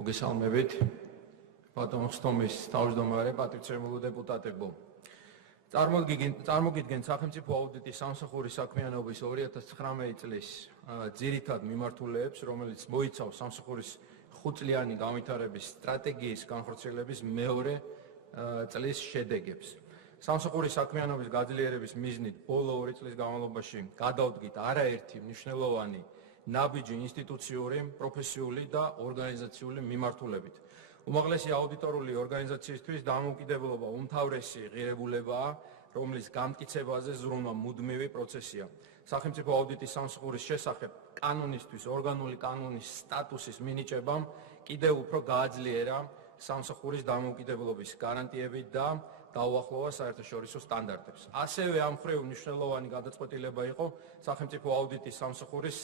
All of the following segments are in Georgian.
მოგესალმებით, ბატონხსტომის თავმჯდომარე, პატრიცემულო დეპუტატებო. წარმოგიდგენთ სახელმწიფო აუდიტის სამსახურის საქმიანობის 2019 წლის ძირითად მიმართულეებს, რომელიც მოიცავს სამსახურის 5 წლიანი განვითარების სტრატეგიის განხორციელების მეორე წლის შედეგებს. სამსახურის საქმიანობის გაძლიერების მიზნით ბოლო 2 წლის განმავლობაში გადავდგით არაერთი მნიშვნელოვანი ნაბიჯი ინსტიტუციური, პროფესიული და ორგანიზაციული მიმართულებით. უმაღლესი აუდიტორული ორგანიზაციისთვის დამოუკიდებლობა უმთავრესი ღირებულებაა, რომლის გამტკიცებაზე ზრუნვა მუდმივი პროცესია. სახელმწიფო აუდიტის სამსახურის შესახებ კანონისთვის ორგანული კანონის სტატუსის მინიჭებამ კიდევ უფრო გააძლიერა სამსახურის დამოუკიდებლობის გარანტიები და დაუახლოვა საერთაშორისო სტანდარტებს. ასევე ამ მხრივ მნიშვნელოვანი გადაწყვეტილება იყო სახელმწიფო აუდიტის სამსახურის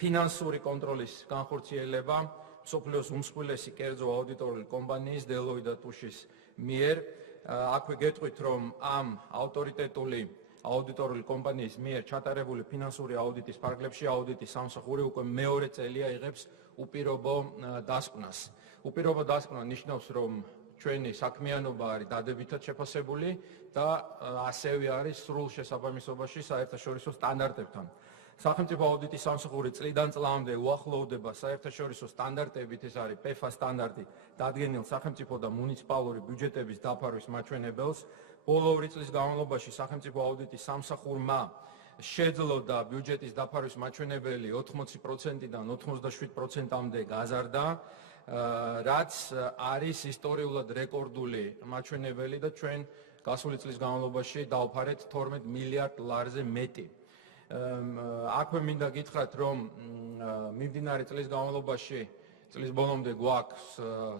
ფინანსური კონტროლის განხორციელება მსოფლიოს უმსხვილესი კერძო აუდიტორული კომპანიის დელოიტ და ტუშის მიერ. აქვე გეტყვით, რომ ამ ავტორიტეტული აუდიტორული კომპანიის მიერ ჩატარებული ფინანსური აუდიტის ფარგლებში აუდიტის სამსახური უკვე მეორე წელია იღებს უპირობო დასკვნას. უპირობო დასკვნა ნიშნავს, რომ ჩვენი საქმიანობა არის დადებითად შეფასებული და ასევე არის სრულ შესაბამისობაში საერთაშორისო სტანდარტებთან. სახელმწიფო აუდიტის სამსახური წლიდან წლამდე უახლოვდება საერთაშორისო სტანდარტებით, ეს არის PEFA სტანდარტი, დადგენილ სახელმწიფო და მუნიციპალური ბიუჯეტების დაფარვის მაჩვენებელს. ბოლო 2 წლის განმავლობაში სახელმწიფო აუდიტის სამსახურმა შეძლო და ბიუჯეტის დაფარვის მაჩვენებელი 80%-დან 87%-მდე გაზარდა, რაც არის ისტორიულად რეკორდული მაჩვენებელი და ჩვენ გასული წლის განმავლობაში დავფარეთ 12 მილიარდ ლარზე მეტი. აქვე მინდა გითხრათ, რომ მიმდინარე წლის განმავლობაში წლის ბოლომდე გვაქვს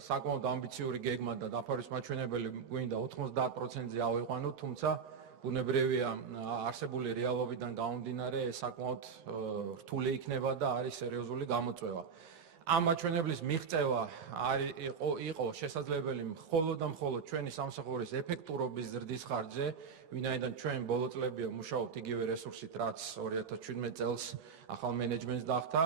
საკმაოდ ამბიციური გეგმა და დაფარვის მაჩვენებელი გვინდა 90%-ზე ავიყვანოთ, თუმცა ბუნებრივია არსებული რეალობიდან გამომდინარე ეს საკმაოდ რთული იქნება და არის სერიოზული გამოწვევა. ამ მაჩვენებლის მიღწევა იყო შესაძლებელი მხოლოდ და მხოლოდ ჩვენი სამსახურის ეფექტურობის ზრდის ხარჯზე, ვინაიდან ჩვენ ბოლო წლებია მუშაობთ იგივე რესურსით, რაც 2017 წელს ახალ მენეჯმენტს დახვდა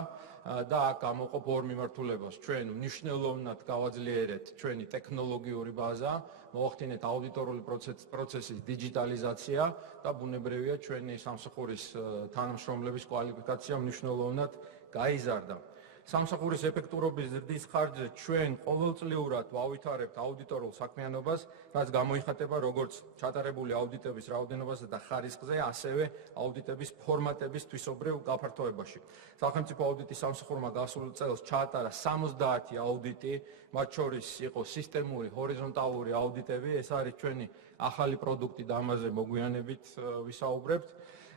და აქ გამოყოფ ორ მიმართულებას. ჩვენ მნიშვნელოვნად გავაძლიერეთ ჩვენი ტექნოლოგიური ბაზა, მოახდინეთ აუდიტორული პროცესის დიჯიტალიზაცია და ბუნებრივია ჩვენი სამსახურის თანამშრომლების კვალიფიკაცია მნიშვნელოვნად გაიზარდა. სამსახურის ეფექტურობის ზრდის ხარჯზე ჩვენ ყოველწლიურად ვავითარებთ აუდიტორულ საქმიანობას, რაც გამოიხატება როგორც ჩატარებული აუდიტების რაოდენობასა და ხარისხზე, ასევე აუდიტების ფორმატების თვისობრივ გაფართოებაში. სახელმწიფო აუდიტის სამსახურმა გასულ წელს ჩაატარა 70 აუდიტი, მათ შორის იყო სისტემური, ჰორიზონტალური აუდიტები, ეს არის ჩვენი ახალი პროდუქტი და ამაზე მოგვიანებით ვისაუბრებთ.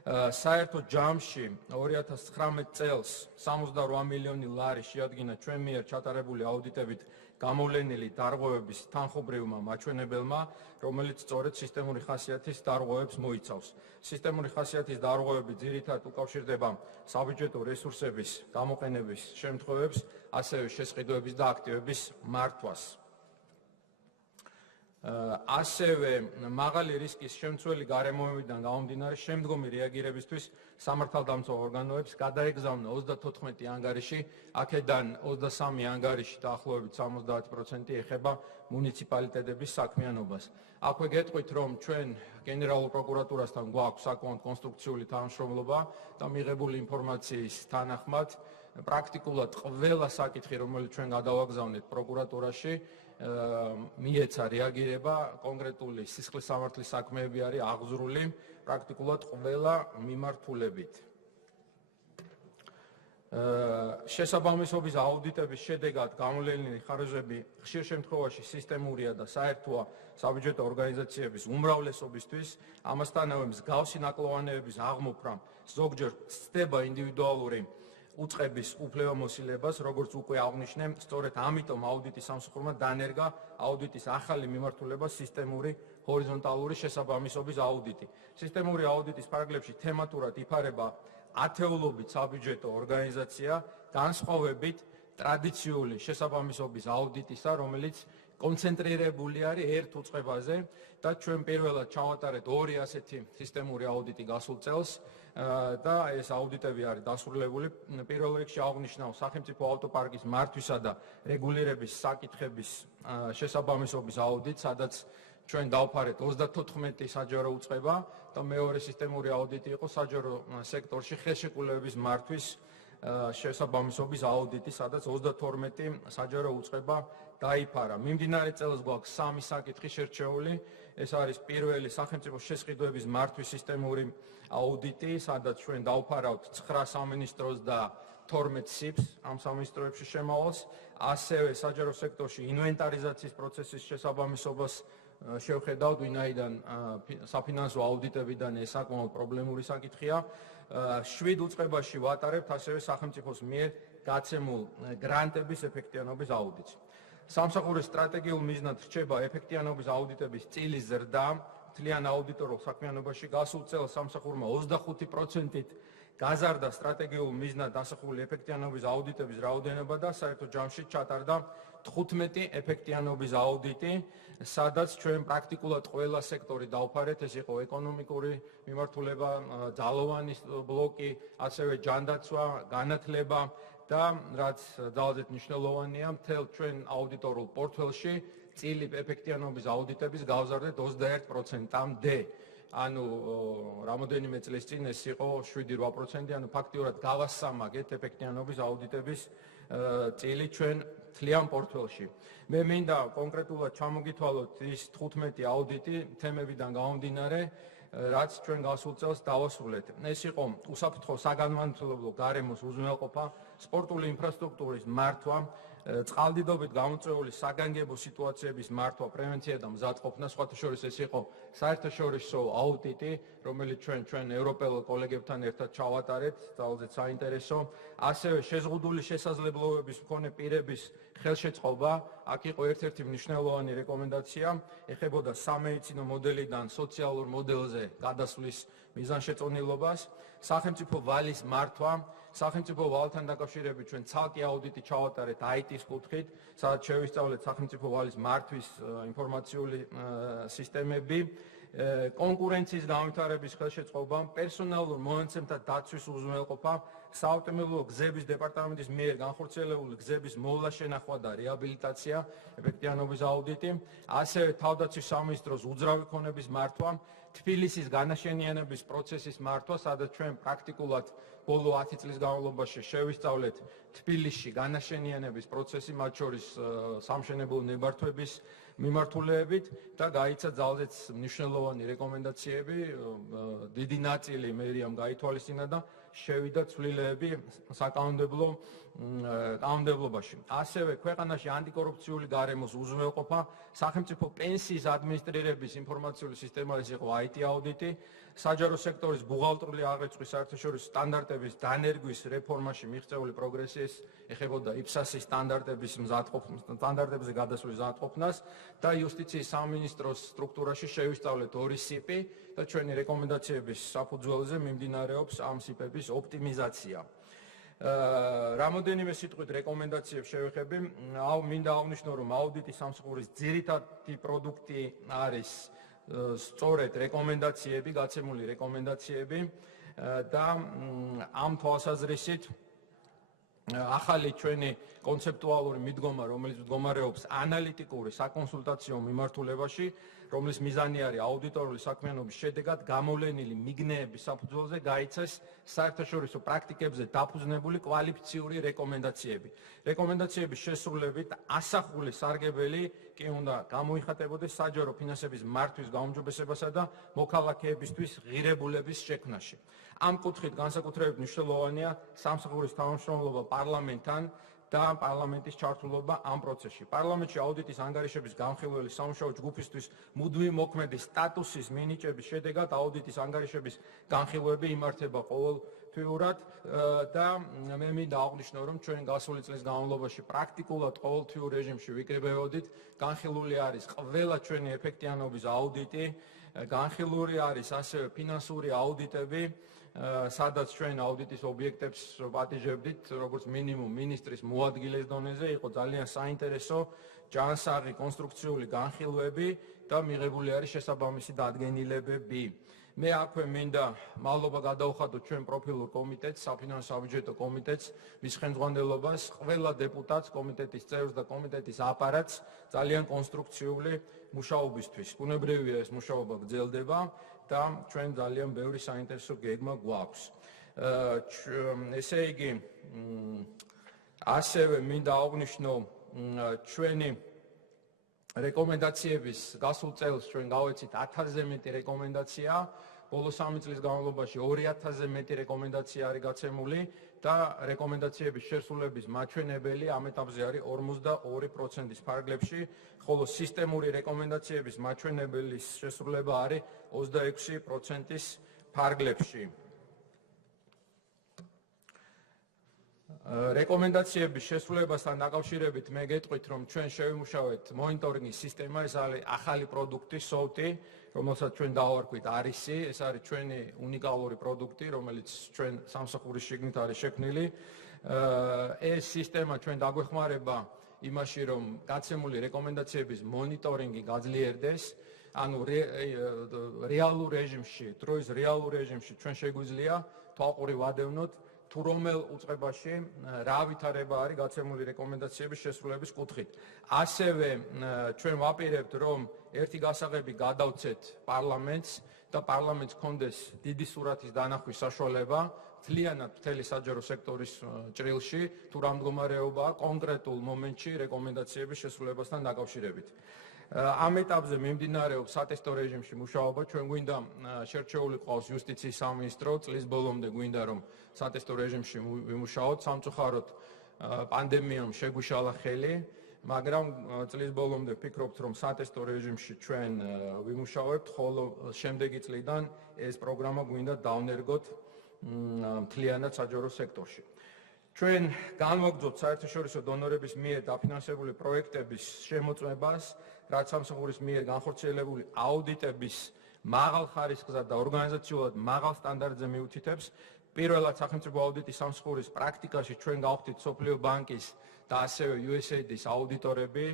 საერთო ჯამში 2019 წელს 68 მილიონი ლარი შეადგინა ჩვენ მიერ ჩატარებული აუდიტებით გამოვლენილი დარღვევების თანხმობრივმა მაჩვენებელმა, რომელიც სწორედ სისტემური ხასიათის დარღვევებს მოიცავს. სისტემური ხასიათის დარღვევები ძირითადად უკავშირდება საბიუჯეტო რესურსების გამოყენების შემთხვევებს, ასევე შესყიდვების და აქტივების მართვას. ასევე მაღალი რისკის შემცველი გარემოებიდან გამომდინარე შემდგომი რეაგირებისთვის სამართალდამცავ ორგანოებს გადაეგზავნა 34 ანგარიში, აქედან 23 ანგარიში დაახლოებით 70% ეხება მუნიციპალიტეტების საქმიანობას. აქვე გეტყვით, რომ ჩვენ გენერალურ პროკურატურასთან გვაქვს საკმაოდ კონსტრუქციული თანამშრომლობა და მიღებული ინფორმაციის თანახმად პრაქტიკულად ყველა საკითხი, რომელიც ჩვენ გადავაგზავნეთ პროკურატურაში, მიეცა რეაგირება, კონკრეტული სისხლის სამართლის საქმეები არის აღძრული პრაქტიკულად ყველა მიმართულებით. შესაბამისობის აუდიტების შედეგად გამოვლენილი ხარჯები ხშირ შემთხვევაში სისტემურია და საერთოა საბიუჯეტო ორგანიზაციების უმრავლესობისთვის, ამასთანავე მსგავსი ნაკლოვანებების აღმოფრამ ზოგჯერ ცდება ინდივიდუალური უწყების უფლებამოსილებას, როგორც უკვე აღნიშნე, სწორედ ამიტომ აუდიტის სამსახურმა დანერგა აუდიტის ახალი მიმართულება სისტემური ჰორიზონტალური შესაბამისობის აუდიტი. სისტემური აუდიტის ფარგლებში თემატურად იფარება ათეულობით საბიუჯეტო ორგანიზაცია, განსხვავებით ტრადიციული შესაბამისობის აუდიტისა, რომელიც კონცენტრირებული არის ერთ უწყებაზე და ჩვენ პირველად ჩავატარეთ ორი ასეთი სისტემური აუდიტი გასულ წელს და ეს აუდიტები არის დასრულებული. პირველ რიგში აღნიშნავ სახელმწიფო ავტოპარკის მართვისა და რეგულირების საკითხების შესაბამისობის აუდიტს, სადაც ჩვენ დავფარეთ 34 საჯარო უწყება და მეორე სისტემური აუდიტი იყო საჯარო სექტორში ხელშეკრულების მართვის შესაბამისობის აუდიტი, სადაც 32 საჯარო უწყება დაიფარა. მიმდინარე წელს გვაქვს 3 საკითხი შერჩეული. ეს არის პირველი სახელმწიფო შესყიდვების მართვის სისტემური აუდიტი, სადაც ჩვენ დავფარავთ 9 სამინისტროს და 12 სიფს ამ სამინისტროებში შემავალს. ასევე საჯარო სექტორში ინვენტარიზაციის პროცესის შესაბამისობას შევხედავთ, ვინაიდან საფინანსო აუდიტებიდან ეს საკმაოდ პრობლემური საკითხია. 7 უწყებაში ვატარებთ ასევე სახელმწიფოს მიერ გაცემულ გრანტების ეფექტიანობის აუდიტს. სამსახურის სტრატეგიულ მიზნად რჩება ეფექტიანობის აუდიტების წილის ზრდა მთლიან აუდიტორულ საქმიანობაში. გასულ წელს სამსახურმა 25%-ით გაზარდა სტრატეგიულ მიზნად დასახული ეფექტიანობის აუდიტების რაოდენობა და საერთო ჯამში ჩატარდა 15 ეფექტიანობის აუდიტი, სადაც ჩვენ პრაქტიკულად ყველა სექტორი დავფარეთ. ეს იყო ეკონომიკური მიმართულება, ძალოვანი ბლოკი, ასევე ჯანდაცვა, განათლება და რაც ძალზედ მნიშვნელოვანია, მთელ ჩვენ აუდიტორულ პორტფელში წილი ეფექტიანობის აუდიტების გავზარდეთ 21%-მდე. ანუ რამოდენიმე წლის წინ ეს იყო 7-8%, ანუ ფაქტიურად გავასამაგეთ ეფექტიანობის აუდიტების წილი ჩვენ მთლიან პორტფელში. მე მინდა კონკრეტულად ჩამოგითვალოთ ის 15 აუდიტი თემებიდან გამომდინარე, რაც ჩვენ გასულ წელს დავასრულეთ. ეს იყო უსაფრთხო საგანმანათლებლო გარემოს უზრუნველყოფა, სპორტული ინფრასტრუქტურის მართვა, წყალდიდობით გამოწვეული საგანგებო სიტუაციების მართვა, პრევენცია და მზადყოფნა. სხვათა შორის ეს იყო საერთაშორისო აუდიტი, რომელიც ჩვენ ევროპელ კოლეგებთან ერთად ჩავატარეთ, ძალზედ საინტერესო. ასევე შეზღუდული შესაძლებლობების მქონე პირების ხელშეწყობა, აქ იყო ერთ-ერთი მნიშვნელოვანი რეკომენდაცია, ეხებოდა სამედიცინო მოდელიდან სოციალურ მოდელზე გადასვლის მიზანშეწონილობას, სახელმწიფო ვალის მართვა, სახელმწიფო ვალთან დაკავშირებით ჩვენ ცალკე აუდიტი ჩავატარეთ IT-ის კუთხით, სადაც შევისწავლეთ სახელმწიფო ვალის მართვის ინფორმაციული სისტემები, კონკურენციის განვითარების ხელშეწყობა, პერსონალურ მონაცემთა დაცვის უზრუნველყოფა, საავტომობილო გზების დეპარტამენტის მიერ განხორციელებული გზების მოვლა, შენახვა და რეაბილიტაცია, ეფექტიანობის აუდიტი, ასევე თავდაცვის სამინისტროს უძრავი ქონების მართვა, თბილისის განაშენიანების პროცესის მართვა, სადაც ჩვენ პრაქტიკულად ბოლო 10 წლის განმავლობაში შევისწავლეთ თბილისში განაშენიანების პროცესი, მათ შორის სამშენებლო ნებართვების მიმართულებით და გაიცა ძალზედ მნიშვნელოვანი რეკომენდაციები, დიდი ნაწილი მერიამ გაითვალისწინა და შევიდა ცვლილეები საკანონმდებლობაში. ასევე ქვეყანაში ანტიკორუფციული გარემოს უზრუნველყოფა, სახელმწიფო პენსიის ადმინისტრირების ინფორმაციული სისტემა, ეს იყო IT აუდიტი, საჯარო სექტორის ბუღალტრული აღრიცხვის საერთაშორისო სტანდარტების დანერგვის რეფორმაში მიღწეული პროგრესი, ეს ეხებოდა IPSAS-ის სტანდარტებზე გადასვლის მზადყოფნას და იუსტიციის სამინისტროს სტრუქტურაში შევისწავლეთ 2 სიპი და ჩვენი რეკომენდაციების საფუძველზე მიმდინარეობს ამ სიპების ოპტიმიზაცია. რამოდენიმე სიტყვით რეკომენდაციებს შევეხები. მინდა აღნიშნო, რომ აუდიტის სამსახურის ძირითადი პროდუქტი არის სწორედ რეკომენდაციები, გაცემული რეკომენდაციები და ამ თვალსაზრისით ახალი ჩვენი კონცეპტუალური მიდგომა, რომელიც მდგომარეობს ანალიტიკური საკონსულტაციო მიმართულებაში, რომლის მიზანი არის აუდიტორული საქმიანობის შედეგად გამოვლენილი მიგნეების საფუძველზე გაიცეს საერთაშორისო პრაქტიკებზე დაფუძნებული კვალიფიციური რეკომენდაციები. რეკომენდაციების შესრულებით ასახული სარგებელი კი უნდა გამოიხატებოდეს საჯარო ფინანსების მართვის გაუმჯობესებასა და მოქალაქეებისთვის ღირებულების შექმნაში. ამ კუთხით განსაკუთრებით მნიშვნელოვანია სამსახურის თანამშრომლობა პარლამენტთან და პარლამენტის ჩართულობა ამ პროცესში. პარლამენტში აუდიტის ანგარიშების განხილველი სამუშაო ჯგუფისთვის მუდმივი მოქმედი სტატუსის მინიჭების შედეგად აუდიტის ანგარიშების განხილვები იმართება ყოველთვიურად და მე მინდა აღნიშნო, რომ ჩვენ გასული წლის განმავლობაში პრაქტიკულად ყოველთვიურ რეჟიმში ვიკრიბებოდით. განხილული არის ყველა ჩვენი ეფექტიანობის აუდიტი, განხილული არის ასევე ფინანსური აუდიტები სადაც ჩვენ აუდიტის ობიექტებს პატიჟებდით, როგორც მინიმუმ მინისტრის მოადგილეს დონეზე, იყო ძალიან საინტერესო ჯანსაღი კონსტრუქციული განხილვები და მიღებული არის შესაბამისი დადგენილებები. მე აქვე მინდა მადლობა გადავხადოთ ჩვენ პროფილურ კომიტეტს, საფინანსო საბიუჯეტო კომიტეტს, მის ხელმძღვანელობას, ყველა დეპუტატს, კომიტეტის წევრს და კომიტეტის აპარატს ძალიან კონსტრუქციული მუშაობისთვის. ბუნებრივია ეს მუშაობა გრძელდება და ჩვენ ძალიან ბევრი საინტერესო გეგმა გვაქვს. ესე იგი, ასევე მინდა აღვნიშნო ჩვენი რეკომენდაციების გასულ წელს ჩვენ გავეცით 1000-ზე მეტი რეკომენდაცია, ბოლო 3 წლის განმავლობაში 2000-ზე მეტი რეკომენდაცია არის გაცემული და რეკომენდაციების შესრულების მაჩვენებელი ამ ეტაპზე არის 42%-ის ფარგლებში, ხოლო სისტემური რეკომენდაციების მაჩვენებელის შესრულება არის 26%-ის ფარგლებში. რეკომენდაციების შესრულებასთან დაკავშირებით მე გეტყვით, რომ ჩვენ შევიმუშავეთ მონიტორინგის სისტემა, ეს არის ახალი პროდუქტი, სოფტი, რომელსაც ჩვენ დავარქვით არისი, ეს არის ჩვენი უნიკალური პროდუქტი, რომელიც ჩვენ სამსახურის შიგნით არის შექმნილი. ეს სისტემა ჩვენ დაგვეხმარება იმაში, რომ გაცემული რეკომენდაციების მონიტორინგი გაძლიერდეს, ანუ რეალურ რეჟიმში, დროის რეალურ რეჟიმში ჩვენ შეგვიძლია თვალყური ვადევნოთ თუ რომელ უწყებაში რა ვითარება არის გაცემული რეკომენდაციების შესრულების კუთხით. ასევე ჩვენ ვაპირებთ, რომ ერთი გასაღები გადავცეთ პარლამენტს და პარლამენტს ჰქონდეს დიდი სურათის დანახვის საშუალება მთლიანად მთელი საჯარო სექტორის ჭრილში, თუ რა მდგომარეობაა კონკრეტულ მომენტში რეკომენდაციების შესრულებასთან დაკავშირებით. ამ ეტაპზე მიმდინარეობს სატესტო რეჟიმში მუშაობა, ჩვენ გვინდა შერჩეული ყავს იუსტიციის სამინისტრო, წლის ბოლომდე გვინდა რომ სატესტო რეჟიმში ვიმუშაოთ, სამწუხაროდ პანდემიამ შეგვიშალა ხელი, მაგრამ წლის ბოლომდე ვფიქრობთ, რომ სატესტო რეჟიმში ჩვენ ვიმუშავებთ, ხოლო შემდეგი წლიდან ეს პროგრამა გვინდა დავნერგოთ მთლიანად საჯარო სექტორში. ჩვენ განვაგრძობთ საერთაშორისო დონორების მიერ დაფინანსებული პროექტების შემოწმებას, რაც სამსახურის მიერ განხორციელებული აუდიტების მაღალ ხარისხსა და ორგანიზაციულად მაღალ სტანდარტზე მიუთითებს. პირველად სახელმწიფო აუდიტის სამსახურის პრაქტიკაში ჩვენ გავხდით მსოფლიო ბანკის და ასევე USAID-ის აუდიტორები.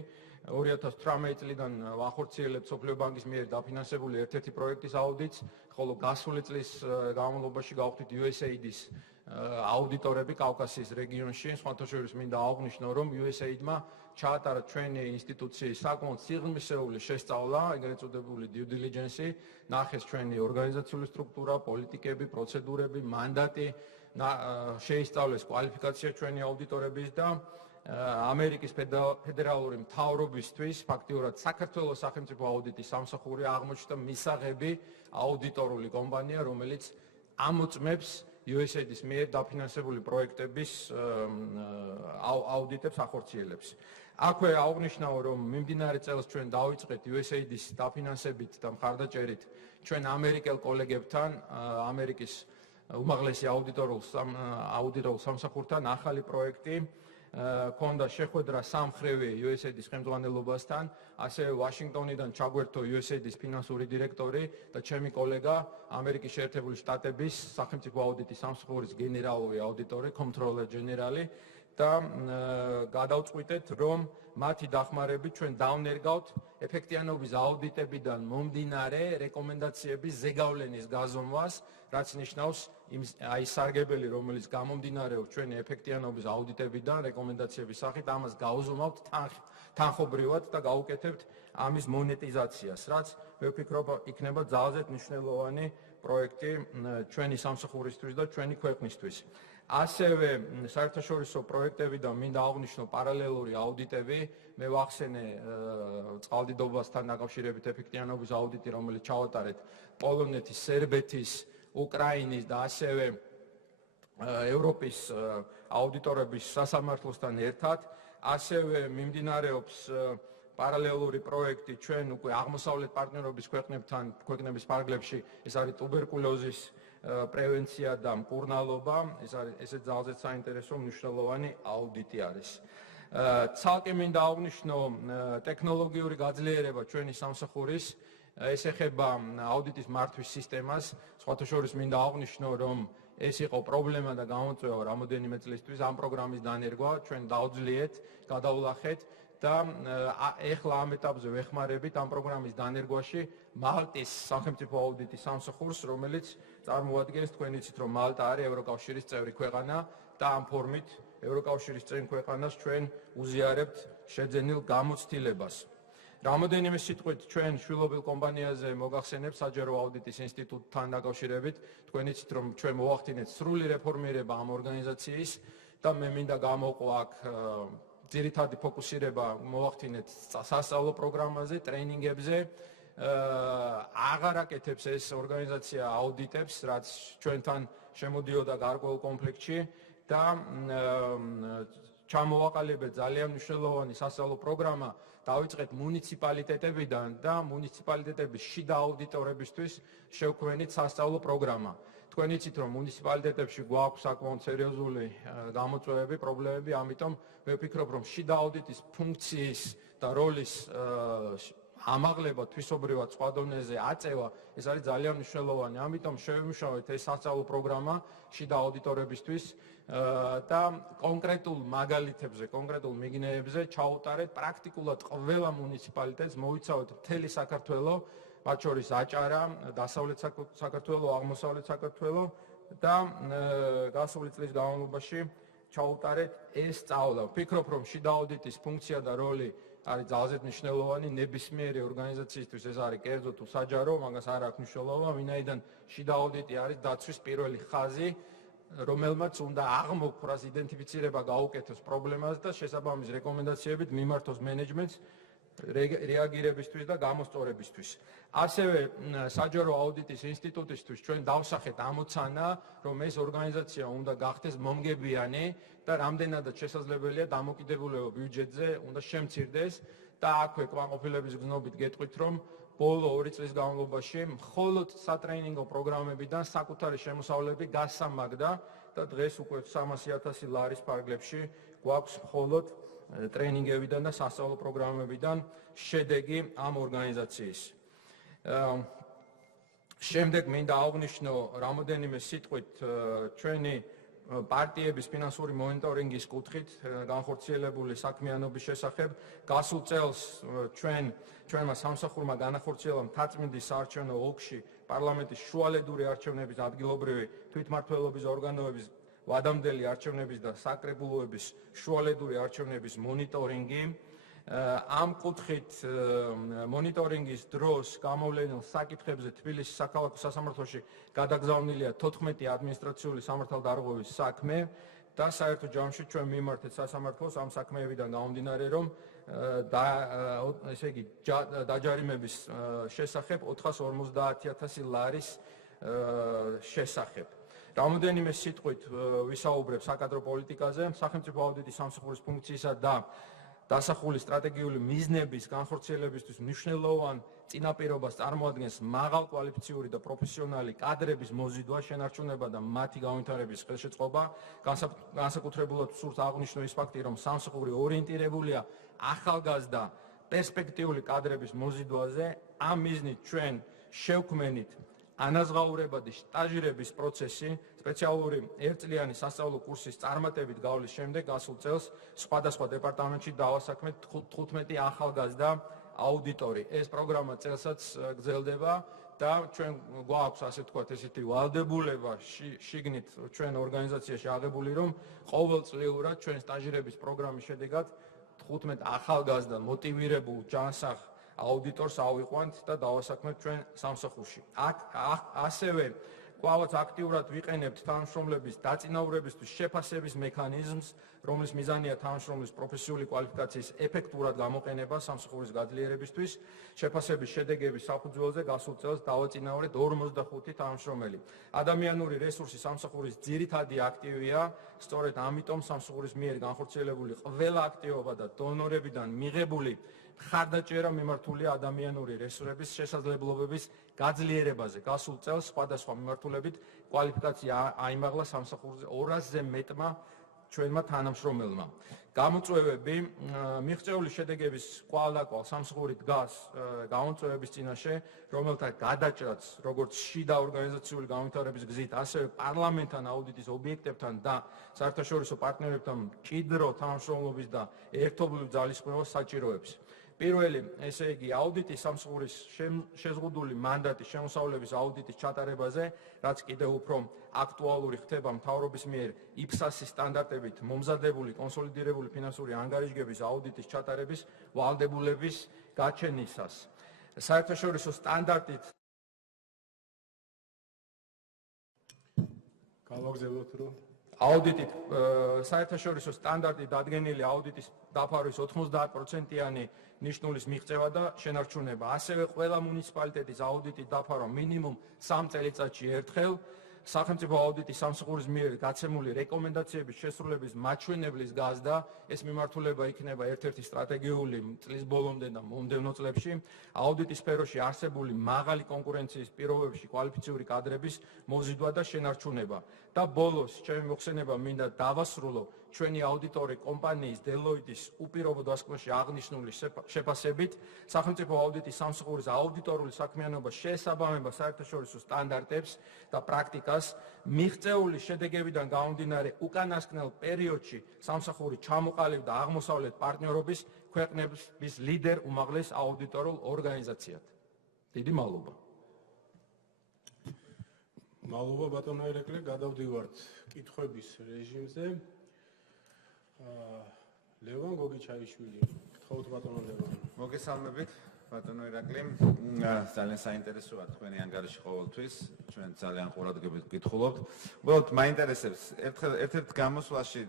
2018 წლიდან ვახორციელებთ მსოფლიო ბანკის მიერ დაფინანსებული ერთ-ერთი პროექტის აუდიტს, ხოლო გასული წლის განმავლობაში გავხდით USAID-ის აუდიტორები კავკასიის რეგიონში. სხვათა შორის მინდა აღვნიშნო, რომ USAID-მა ჩაატარა ჩვენი ინსტიტუციის საკმაოდ სიღრმისეული შესწავლა, ეგრეთ წოდებული due diligence, ნახეს ჩვენი ორგანიზაციული სტრუქტურა, პოლიტიკები, პროცედურები, მანდატი, შეისწავლეს კვალიფიკაცია ჩვენი აუდიტორების და ამერიკის ფედერალური მთავრობისთვის ფაქტიურად საქართველოს სახელმწიფო აუდიტის სამსახური აღმოჩნდა მისაღები აუდიტორული კომპანია, რომელიც ამოწმებს USAID-ის მიერ დაფინანსებული პროექტების აუდიტებს ახორციელებს. აქვე აღვნიშნავ, რომ მიმდინარე წელს ჩვენ დავიწყეთ USAID-ის დაფინანსებით და მხარდაჭერით ჩვენ ამერიკელ კოლეგებთან, ამერიკის უმაღლესი აუდიტორულ სამსახურთან ახალი პროექტი. ქონდა შეხვედრა სამხრივი USAID-ის ხელმძღვანელობასთან, ასევე ვაშინგტონიდან ჩაგვერთო USAID-ის ფინანსური დირექტორი და ჩემი კოლეგა ამერიკის შეერთებული შტატების სახელმწიფო აუდიტის სამსახურის გენერალური აუდიტორი, კონტროლერ ჯენერალი და გადავწყვიტეთ, რომ მათი დახმარებით ჩვენ დავნერგავთ ეფექტიანობის აუდიტებიდან მომდინარე რეკომენდაციების ზეგავლენის გაზომვას, რაც ნიშნავს აი სარგებელი, რომელიც გამომდინარეობს ჩვენი ეფექტიანობის აუდიტებიდან რეკომენდაციების სახით, ამას გავზომავთ თანხობრივად და გავუკეთებთ ამის მონეტიზაციას, რაც მე ვფიქრობ იქნება ძალზედ მნიშვნელოვანი პროექტი ჩვენი სამსახურისთვის და ჩვენი ქვეყნისთვის. ასევე საერთაშორისო პროექტებიდან მინდა აღვნიშნო პარალელური აუდიტები. მე ვახსენე წყალდიდობასთან დაკავშირებით ეფექტიანობის აუდიტი, რომელიც ჩავატარეთ პოლონეთის, სერბეთის, უკრაინის და ასევე ევროპის აუდიტორების სასამართლოსთან ერთად. ასევე მიმდინარეობს პარალელური პროექტი ჩვენ უკვე აღმოსავლეთ პარტნიორობის ქვეყნების ფარგლებში, ეს არის ტუბერკულოზის პრევენცია და მკურნალობა, ესეც ძალზედ საინტერესო მნიშვნელოვანი აუდიტი არის. ცალკე მინდა აღვნიშნო ტექნოლოგიური გაძლიერება ჩვენი სამსახურის. ეს ეხება აუდიტის მართვის სისტემას. სხვათა შორის მინდა აღვნიშნო, რომ ეს იყო პრობლემა და გამოწვევა რამოდენიმე წლისთვის ამ პროგრამის დანერგვა. ჩვენ დავძლიეთ, გადავლახეთ და ეხლა ამ ეტაპზე ვეხმარებით ამ პროგრამის დანერგვაში მალტის სახელმწიფო აუდიტის სამსახურს, რომელიც წარმოადგენს, თქვენ იცით, რომ მალტა არის ევროკავშირის წევრი ქვეყანა და ამ ფორმით ევროკავშირის წევრი ქვეყანას ჩვენ უზიარებთ შეძენილ გამოცდილებას. რამოდენიმე სიტყვით ჩვენ შვილობილ კომპანიაზე მოგახსენებთ საჯარო აუდიტის ინსტიტუტთან დაკავშირებით. თქვენ იცით, რომ ჩვენ მოვახდინეთ სრული რეფორმირება ამ ორგანიზაციის და მე მინდა გამოვყო აქ ძირითადი ფოკუსირება მოვახდინეთ სასწავლო პროგრამაზე, ტრეინინგებზე. აღარ აკეთებს ეს ორგანიზაცია აუდიტებს, რაც ჩვენთან შემოდიოდა გარკვეულ კონფლიქტში და ჩამოვაყალიბეთ ძალიან მნიშვნელოვანი სასწავლო პროგრამა დავიწყეთ მუნიციპალიტეტებიდან და მუნიციპალიტეტების შიდა აუდიტორებისთვის შევქმნით სასწავლო პროგრამა. თქვენ იცით, რომ მუნიციპალიტეტებში გვაქვს საკმაოდ სერიოზული გამოწვევები, პრობლემები, ამიტომ მე ვფიქრობ, რომ შიდა აუდიტის ფუნქციის და როლის ამაღლება თვისობრივად სხვა დონეზე აწევა, ეს არის ძალიან მნიშვნელოვანი. ამიტომ შევიმუშავეთ ეს სასწავლო პროგრამა შიდა აუდიტორებისთვის და კონკრეტულ მაგალითებზე, კონკრეტულ მიგნეებზე ჩაუტარეთ პრაქტიკულად ყველა მუნიციპალიტეტს, მოვიცავეთ მთელი საქართველო, მათ შორის აჭარა, დასავლეთ საქართველო, აღმოსავლეთ საქართველო და გასული წლის განმავლობაში ჩაუტარეთ ეს სწავლა. ვფიქრობ, რომ შიდა აუდიტის ფუნქცია და როლი არის ძალზედ მნიშვნელოვანი ნებისმიერი ორგანიზაციისთვის, ეს არის კერძო თუ საჯარო, მაგას არ აქვს მნიშვნელობა, ვინაიდან შიდა აუდიტი არის დაცვის პირველი ხაზი, რომელმაც უნდა აღმოფხვრას იდენტიფიცირება გაუკეთოს პრობლემას და შესაბამის რეკომენდაციებით მიმართოს მენეჯმენტს რეაგირებისთვის და გამოსწორებისთვის. ასევე საჯარო აუდიტის ინსტიტუტისთვის ჩვენ დავსახეთ ამოცანა, რომ ეს ორგანიზაცია უნდა გახდეს მომგებიანი და რამდენადაც შესაძლებელია დამოკიდებულება ბიუჯეტზე უნდა შემცირდეს და აქვე კმაყოფილების გზნობით გეტყვით, რომ ბოლო 2 წლის განმავლობაში მხოლოდ სატრეინინგო პროგრამებიდან საკუთარი შემოსავლები გასამაგდა და დღეს უკვე 300,000 ლარის ფარგლებში გვაქვს მხოლოდ ტრეინინგებიდან და სასწავლო პროგრამებიდან შედეგი ამ ორგანიზაციის. შემდეგ მინდა აღვნიშნო რამოდენიმე სიტყვით ჩვენი პარტიების ფინანსური მონიტორინგის კუთხით განხორციელებული საქმიანობის შესახებ. გასულ წელს ჩვენმა სამსახურმა განახორციელა მთაწმინდის საარჩევნო ოლქში პარლამენტის შუალედური არჩევნების ადგილობრივი თვითმმართველობის ორგანოების ვადამდელი არჩევნების და საკრებულოების შუალედური არჩევნების მონიტორინგი. ამ კუთხით მონიტორინგის დროს გამოვლენილ საკითხებზე თბილისის საქალაქო სასამართლოში გადაგზავნილია 14 ადმინისტრაციული სამართალდარღვევის საქმე და საერთო ჯამში ჩვენ მიმართეთ სასამართლოს ამ საქმეებიდან გამომდინარე, რომ დაჯარიმების შესახებ 450,000 ლარის შესახებ. რამოდენიმე სიტყვით ვისაუბრებ საკადრო პოლიტიკაზე. სახელმწიფო აუდიტის სამსახურის ფუნქციისა და დასახული სტრატეგიული მიზნების განხორციელებისთვის მნიშვნელოვან წინაპირობას წარმოადგენს მაღალკვალიფიციური და პროფესიონალი კადრების მოზიდვა, შენარჩუნება და მათი განვითარების ხელშეწყობა. განსაკუთრებულად სურს აღვნიშნო ის ფაქტი, რომ სამსახური ორიენტირებულია ახალგაზრდა პერსპექტიული კადრების მოზიდვაზე. ამ მიზნით ჩვენ შევქმნით ანაზღაურებადი სტაჟირების პროცესი, სპეციალური ერთწლიანი სასწავლო კურსის წარმატებით გავლის შემდეგ გასულ წელს სხვადასხვა დეპარტამენტში დავასაქმეთ 15 ახალგაზრდა აუდიტორი. ეს პროგრამა წელსაც გრძელდება და ჩვენ გვაქვს, ასე ვთქვათ, ესეთი ვალდებულება შიგნით ჩვენ ორგანიზაციაში აღებული, რომ ყოველწლიურად ჩვენ სტაჟირების პროგრამის შედეგად 15 ახალგაზრდა მოტივირებულ ჯანსაღ აუდიტორს ავიყვანთ და დავასაქმებთ ჩვენ სამსახურში. ასევე კვლავაც აქტიურად ვიყენებთ თანამშრომლების დაწინაურებისთვის შეფასების მექანიზმს, რომლის მიზანია თანამშრომლის პროფესიული კვალიფიკაციის ეფექტურად გამოყენება სამსახურის გაძლიერებისთვის. შეფასების შედეგების საფუძველზე გასულ წელს დავაწინაურეთ 45 თანამშრომელი. ადამიანური რესურსი სამსახურის ძირითადი აქტივია, სწორედ ამიტომ სამსახურის მიერ განხორციელებული ყველა აქტივობა და დონორებიდან მიღებული მხარდაჭერა მიმართულია ადამიანური რესურსების შესაძლებლობების გაძლიერებაზე. გასულ წელს სხვადასხვა მიმართულებით კვალიფიკაცია აიმაღლა სამსახურზე 200-ზე მეტმა ჩვენმა თანამშრომელმა. გამოწვევები მიღწეული შედეგების კვალდაკვალ სამსახური დგას გამოწვევების წინაშე, რომელთა გადაჭრაც როგორც შიდა ორგანიზაციული განვითარების გზით, ასევე პარლამენტთან, აუდიტის ობიექტებთან და საერთაშორისო პარტნიორებთან მჭიდრო თანამშრომლობის და ერთობლივ ძალისხმევას საჭიროებს. პირველი, ესე იგი, აუდიტის სამსახურის შეზღუდული მანდატის შემოსავლების აუდიტის ჩატარებაზე, რაც კიდევ უფრო აქტუალური ხდება მთავრობის მიერ იფსასის სტანდარტებით მომზადებული კონსოლიდირებული ფინანსური ანგარიშგების აუდიტის ჩატარების ვალდებულების გაჩენისას. საერთაშორისო სტანდარტით გავაგზავნოთ რომ აუდიტით საერთაშორისო სტანდარტით დადგენილი აუდიტის დაფარვის 90%-იანი ნიშნულის მიღწევა და შენარჩუნება. ასევე ყველა მუნიციპალიტეტის აუდიტით დაფარვა მინიმუმ 3 წელიწადში ერთხელ, სახელმწიფო აუდიტის სამსახურის მიერ გაცემული რეკომენდაციების შესრულების მაჩვენებლის გაზრდა, ეს მიმართულება იქნება ერთ-ერთი სტრატეგიული წლის ბოლომდე და მომდევნო წლებში, აუდიტის სფეროში არსებული მაღალი კონკურენციის პირობებში კვალიფიციური კადრების მოზიდვა და შენარჩუნება. და ბოლოს, ჩემი მოხსენება მინდა დავასრულო ჩვენი აუდიტორი კომპანიის დელოიტის უპირობო დასკვნაში აღნიშნული შეფასებით, სახელმწიფო აუდიტის სამსახურის აუდიტორული საქმიანობა შეესაბამება საერთაშორისო სტანდარტებს და პრაქტიკას, მიღწეული შედეგებიდან გამომდინარე უკანასკნელ პერიოდში სამსახური ჩამოყალიბდა აღმოსავლეთ პარტნიორობის ქვეყნების ლიდერ უმაღლეს აუდიტორულ ორგანიზაციად. დიდი მადლობა. მადლობა ბატონო ირაკლი, გადავდივართ კითხვების რეჟიმზე. ლევან გოგიჩაიშვილი, გთხოვთ ბატონო ლევან. მოგესალმებით ბატონო ირაკლი. ძალიან საინტერესოა თქვენი ანგარიში ყოველთვის. ჩვენ ძალიან ყურადღებით გკითხულობთ. უბრალოდ მაინტერესებს ერთ-ერთ გამოსვლაში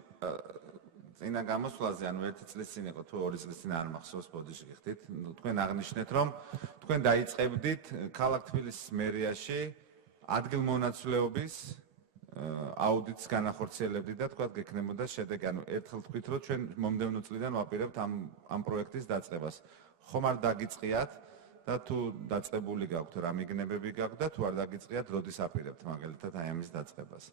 წინა გამოსვლაზე, ანუ 1 წლის წინ იყო თუ 2 წლის წინ არ მახსოვს, ბოდიში გიხდით. თქვენ აღნიშნეთ, რომ თქვენ დაიწყებდით ქალაქ თბილისის მერიაში ადგილმონაცვლეობის აუდიტს განახორციელებდით და თქვა გექნებოდა შედეგი. ანუ ერთხელ თქვით, რომ ჩვენ მომდევნო წლიდან ვაპირებთ ამ პროექტის დაწყებას. ხომ არ დაგიწყიათ და თუ დაწყებული გაქვთ, რა მიგნებები გაქვთ და თუ არ დაგიწყიათ, როდის აპირებთ მაგალითად აი ამის დაწყებას.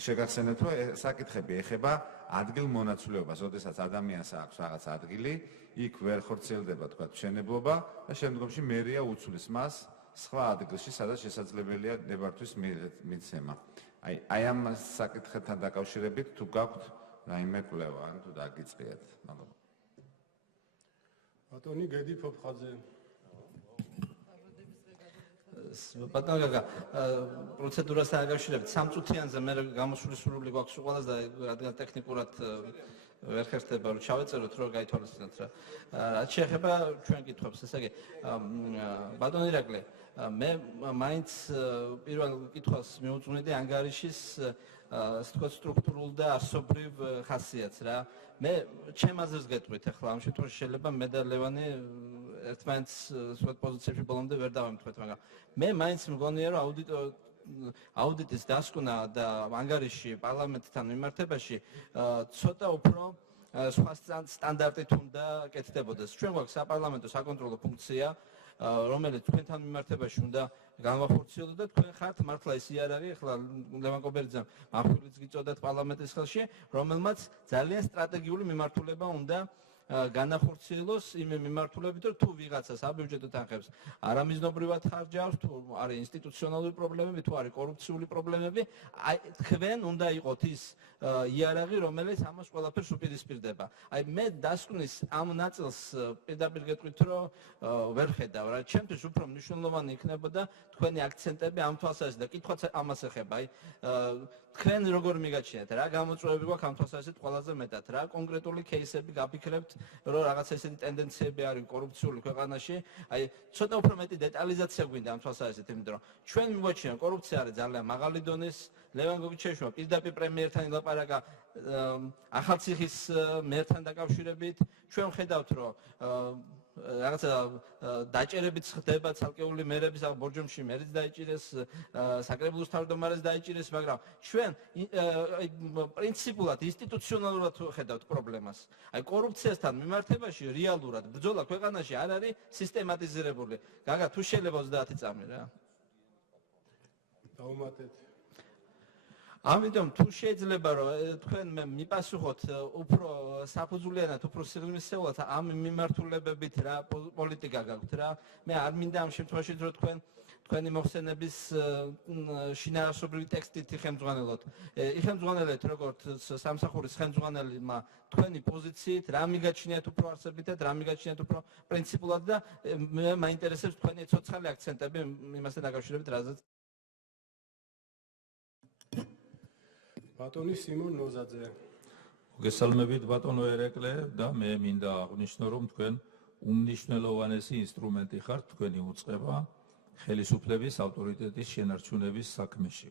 შეგახსენებთ, რომ საკითხები ეხება ადგილმონაცვლეობას, როდესაც ადამიანს აქვს რაღაც ადგილი, იქ ვერ ხორციელდება თქვა მშენებლობა და შემდგომში მერია უცვლის მას სხვა ადგილში, სადაც შესაძლებელია ნებართვის მიცემა. აი ამ საკითხებთან დაკავშირებით თუ გაქვთ რაიმე კვლევა, ან თუ დაგიწყიათ. მადლობა. ბატონი გედი ფოფხაძე. ბატონო გაგა, პროცედურასთან დაკავშირებით 3 წუთიანზე მე გამოსული სურვილი გვაქვს უყალას და რადგან ტექნიკურად ვერ ხერხდება რომ ჩავეწეროთ რომ გაითვალისწინოთ რა. რაც შეეხება ჩვენ კითხვებს, ესე იგი ბატონო ირაკლი, მე მაინც პირველ კითხვას მიუძღვნიდი ანგარიშის ასე თქვა სტრუქტურულ და ასობრივ ხასიათს რა. მე ჩემ აზრს გეტყვით ახლა ამ შემთხვევაში შეიძლება მე და ლევანი ერთმანეთს სხვა პოზიციებში ბოლომდე ვერ დავემთხვეთ, მაგრამ მე მაინც მგონია რომ აუდიტის დასკვნა და ანგარიში პარლამენტთან მიმართებაში ცოტა უფრო სხვა სტანდარტით უნდა კეთდებოდეს. ჩვენ გვაქვს საპარლამენტო საკონტროლო ფუნქცია, რომელიც თქვენთან მიმართებაში უნდა განვახორციელოთ და თქვენ ხართ მართლა ის იარაღი, ახლა ლევან კობერიძემ მახვილიც გიწოდათ პარლამენტის ხელში, რომელმაც ძალიან სტრატეგიული მიმართულება უნდა განახორციელოს იმ მიმართულებით, რომ თუ ვიღაცა საბიუჯეტო თანხებს არამიზნობრივად ხარჯავს, თუ არის ინსტიტუციონალური პრობლემები, თუ არის კორუფციული პრობლემები, აი თქვენ უნდა იყოთ ის იარაღი, რომელიც ამას ყველაფერს უპირისპირდება. აი მე დასკვნის ამ ნაწილს პირდაპირ გეტყვით, რომ ვერ ხედავ რა. ჩემთვის უფრო მნიშვნელოვანი იქნებოდა თქვენი აქცენტები ამ თვალსაზრისით და კითხვაც ამას ეხება. აი თქვენ როგორ მიგაჩნიათ, რა გამოწვევები გვაქვს ამ თვალსაზრისით ყველაზე მეტად, რა კონკრეტული кейსები გაფიქრებთ, რომ რაღაცა ესეთი ტენდენციები არის კორუფციული ქვეყანაში, აი ცოტა უფრო მეტი დეტალიზაცია გვინდა ამ თვალსაზრისით, იმიტომ რომ ჩვენ მიგვაჩნია კორუფცია არის ძალიან მაღალი დონის, ლევან გოგიჩაიშვილმა პირდაპირ პრემიერთან ილაპარაკა ახალციხის მერთან დაკავშირებით, ჩვენ ვხედავთ, რომ რაღაცა დაჭერებით ხდება ცალკეული მერების, ახლა ბორჯომში მერიც დაიჭირეს, საკრებულოს თავმჯდომარეს დაიჭირეს, მაგრამ ჩვენ პრინციპულად, ინსტიტუციონალურად ხედავთ პრობლემას. აი კორუფციასთან მიმართებაში რეალურად ბრძოლა ქვეყანაში არ არის სისტემატიზირებული. გაგა, თუ შეიძლება 30 წამი რა. დაუმატეთ. ამიტომ თუ შეიძლება რომ თქვენ მე მიპასუხოთ უფრო საფუძვლიანად, უფრო სიღრმისეულად ამ მიმართულებებით რა პოლიტიკა გაქვთ რა. მე არ მინდა ამ შემთხვევაში რომ თქვენი მოხსენების შინაარსობრივი ტექსტით იხელმძღვანელოთ. იხელმძღვანელეთ როგორც სამსახურის ხელმძღვანელმა თქვენი პოზიციით, რა მიგაჩნიათ უფრო არსებითად, რა მიგაჩნიათ უფრო პრინციპულად და მე მაინტერესებს თქვენი ცოცხალი აქცენტები იმასთან დაკავშირებით, რაზეც ბატონი სიმონ ნოზაძე. მოგესალმებით ბატონო ირაკლი და მე მინდა აღვნიშნო რომ თქვენ უმნიშვნელოვანესი ინსტრუმენტი ხართ თქვენი უწყება ხელისუფლების ავტორიტეტის შენარჩუნების საქმეში.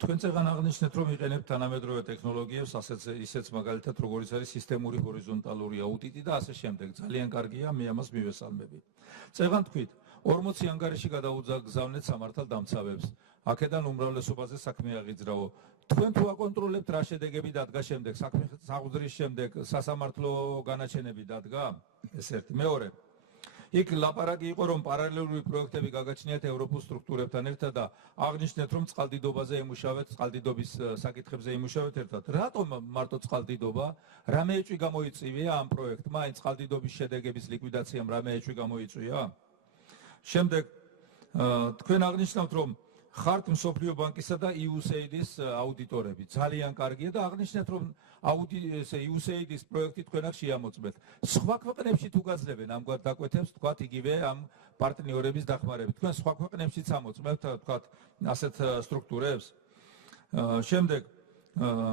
თქვენ წეგან აღნიშნეთ რომ იყენებთ თანამედროვე ტექნოლოგიებს ისეც მაგალითად როგორიც არის სისტემური ჰორიზონტალური აუდიტი და ასე შემდეგ. ძალიან კარგია, მე ამას მივესალმები. წეგან თქვით 40 ანგარიში გადაუგზავნეთ სამართალ დამცავებს. აქედან უმრავლესობაზე საქმე აღიძრაო. თქვენ თუ აკონტროლებთ რა შედეგები დადგა შემდეგ, საყდრის შემდეგ სასამართლო განაჩენები დადგა? ეს ერთი. მეორე. იქ ლაპარაკი იყო რომ პარალელური პროექტები გაგაჩნიათ ევროპულ სტრუქტურებთან ერთად და აღნიშნეთ რომ წყალდიდობაზე ემუშავეთ, წყალდიდობის საკითხებზე ემუშავეთ ერთად. რატომ მარტო წყალდიდობა? რამე ეჭვი გამოიწვია ამ პროექტმა, აი წყალდიდობის შედეგების ლიკვიდაციამ რამე ეჭვი გამოიწვია? შემდეგ თქვენ აღნიშნავთ რომ ხართ მსოფლიო ბანკისა და USAID-ის აუდიტორები. ძალიან კარგია და აღნიშნეთ რომ USAID-ის პროექტი თქვენ აქ შეამოწმეთ. სხვა ქვეყნებში თუ გაძლევენ ამგვარ დაკვეთებს, თქვათ იგივე ამ პარტნიორების დახმარებით. თქვენ სხვა ქვეყნებშიც ამოწმებთ, თქვათ ასეთ სტრუქტურებს. შემდეგ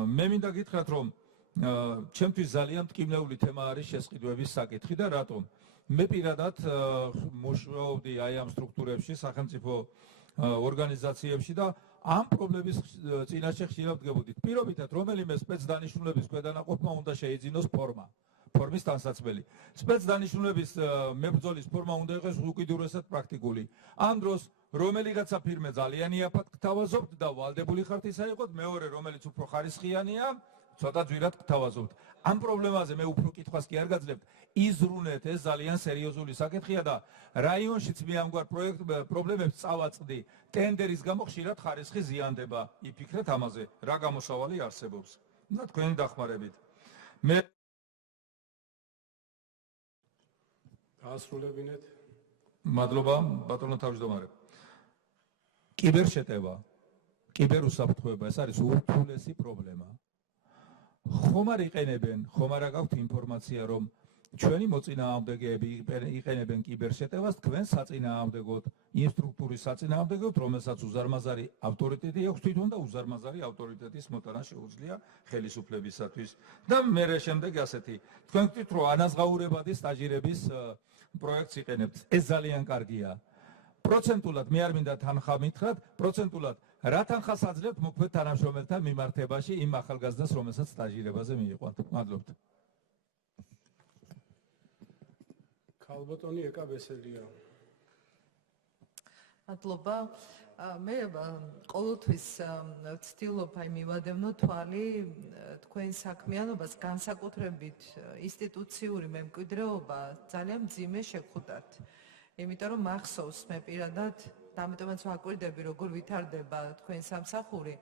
მე მინდა გითხრათ რომ ჩემთვის ძალიან მტკივნეული თემა არის შესყიდვების საკითხი და რატომ? მე პირადად მუშაობდი აი ამ სტრუქტურებში, სახელმწიფო ორგანიზაციებში და ამ პრობლემის წინაშე ხშირად დგებოდით. პირობითად რომელიმე სპეცდანიშნულების ქვედანაყოფმა უნდა შეიძინოს ფორმის თანსაცმელი. სპეცდანიშნულების მებრძოლის ფორმა უნდა იყოს უკიდურესად პრაქტიკული. ამ დროს რომელიღაცა ფირმე ძალიან იაფად გთავაზობთ და ვალდებული ხართ ისა იყოთ, მეორე რომელიც უფრო ხარისხიანია, ცოტა ძვირად გთავაზობთ. ამ პრობლემაზე მე უფრო კითხვას კი არ გაძლევთ. იზრუნეთ, ეს ძალიან სერიოზული საკითხია და რაიონშიც მე ამგვარ პრობლემებს წავაწყდი. ტენდერის გამო ხშირად ხარისხი ზიანდება. იფიქრეთ ამაზე, რა გამოსავალი არსებობს. და თქვენი დახმარებით. მე დაასრულებინეთ. მადლობა ბატონო თავმჯდომარე. კიბერშეტევა, კიბერუსაფრთხოება ეს არის ურთულესი პრობლემა. ხომ არ იყენებენ, ხომ არ გაქვთ ინფორმაცია რომ ჩვენი მოწინააღმდეგეები იყენებენ კიბერშეტევას თქვენ საწინააღმდეგოდ, იმ სტრუქტურის საწინააღმდეგოდ, რომელსაც უზარმაზარი ავტორიტეტი აქვს თვითონ და უზარმაზარი ავტორიტეტის მოტანა შეუძლია ხელისუფლებისათვის. და მე შემდეგ ასეთი. თქვენ გთქვით რომ ანაზღაურებადი სტაჟირების პროექტს იყენებთ. ეს ძალიან კარგია. პროცენტულად მე არ მინდა თანხა მითხრათ, პროცენტულად რა თანხას აძლევთ მოქმედ თანამშრომელთან მიმართებაში იმ ახალგაზრდას, რომელსაც სტაჟირებაზე მიიყვანთ. მადლობთ. ქალბატონი ეკაბესელია. მადლობა. მე ყოველთვის ვცდილობ მივადევნო თვალი თქვენ საქმიანობას, განსაკუთრებით ინსტიტუციური მემკვიდრეობა ძალიან მძიმე შეგხვდათ. იმიტომ რომ მახსოვს მე პირადად და ამიტომაც ვაკვირდები როგორ ვითარდება თქვენ სამსახური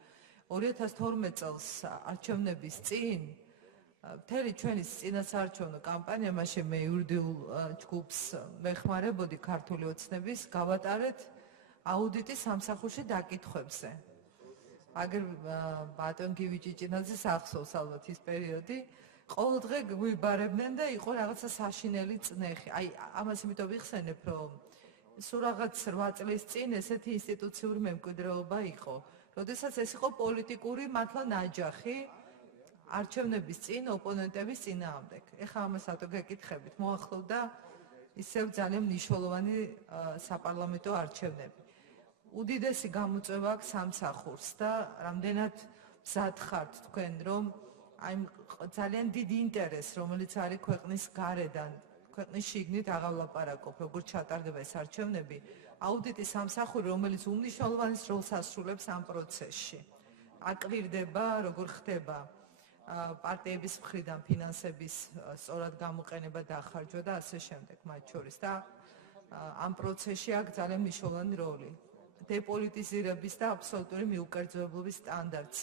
2012 წელს არჩევნების წინ მთელი ჩვენი წინასაარჩევნო კამპანია მაშინ მე იურიდიულ ჯგუფს მეხმარებოდი ქართული ოცნების გავატარეთ აუდიტის სამსახურში დაკითხვებზე. აგერ ბატონ გივიჭიჭინაძეს ახსოვს ალბათ ის პერიოდი ყოველ დღე გვიბარებდნენ და იყო რაღაცა საშინელი წნეხი. აი ამას იმიტომ ვიხსენებ რომ სულ რაღაც 8 წლის წინ ესეთი ინსტიტუციური მემკვიდრეობა იყო. როდესაც ეს იყო პოლიტიკური მართლა ნაჯახი არჩევნების წინ ოპონენტების წინააღმდეგ. ეხლა ამას რატო გეკითხებით? მოახლოვდა ისევ ძალიან მნიშვნელოვანი საპარლამენტო არჩევნები. უდიდესი გამოწვევა აქვს სამსახურს და რამდენად მზად ხართ თქვენ რომ აი ძალიან დიდი ინტერესი რომელიც არის ქვეყნის გარედან ქვეყნის შიგნით აღავლაპარაკობ როგორც ჩატარდება ეს არჩევნები აუდიტის სამსახური რომელიც უმნიშვნელოვანეს როლს ასრულებს ამ პროცესში აკვირდება როგორ ხდება პარტიების მხრიდან ფინანსების სწორად გამოყენება დახარჯვა და ასე შემდეგ მათ შორის და ამ პროცესში აქვს ძალიან მნიშვნელოვანი როლი დეპოლიტიზირების და აბსოლუტური მიუკერძოებლობის სტანდარტს.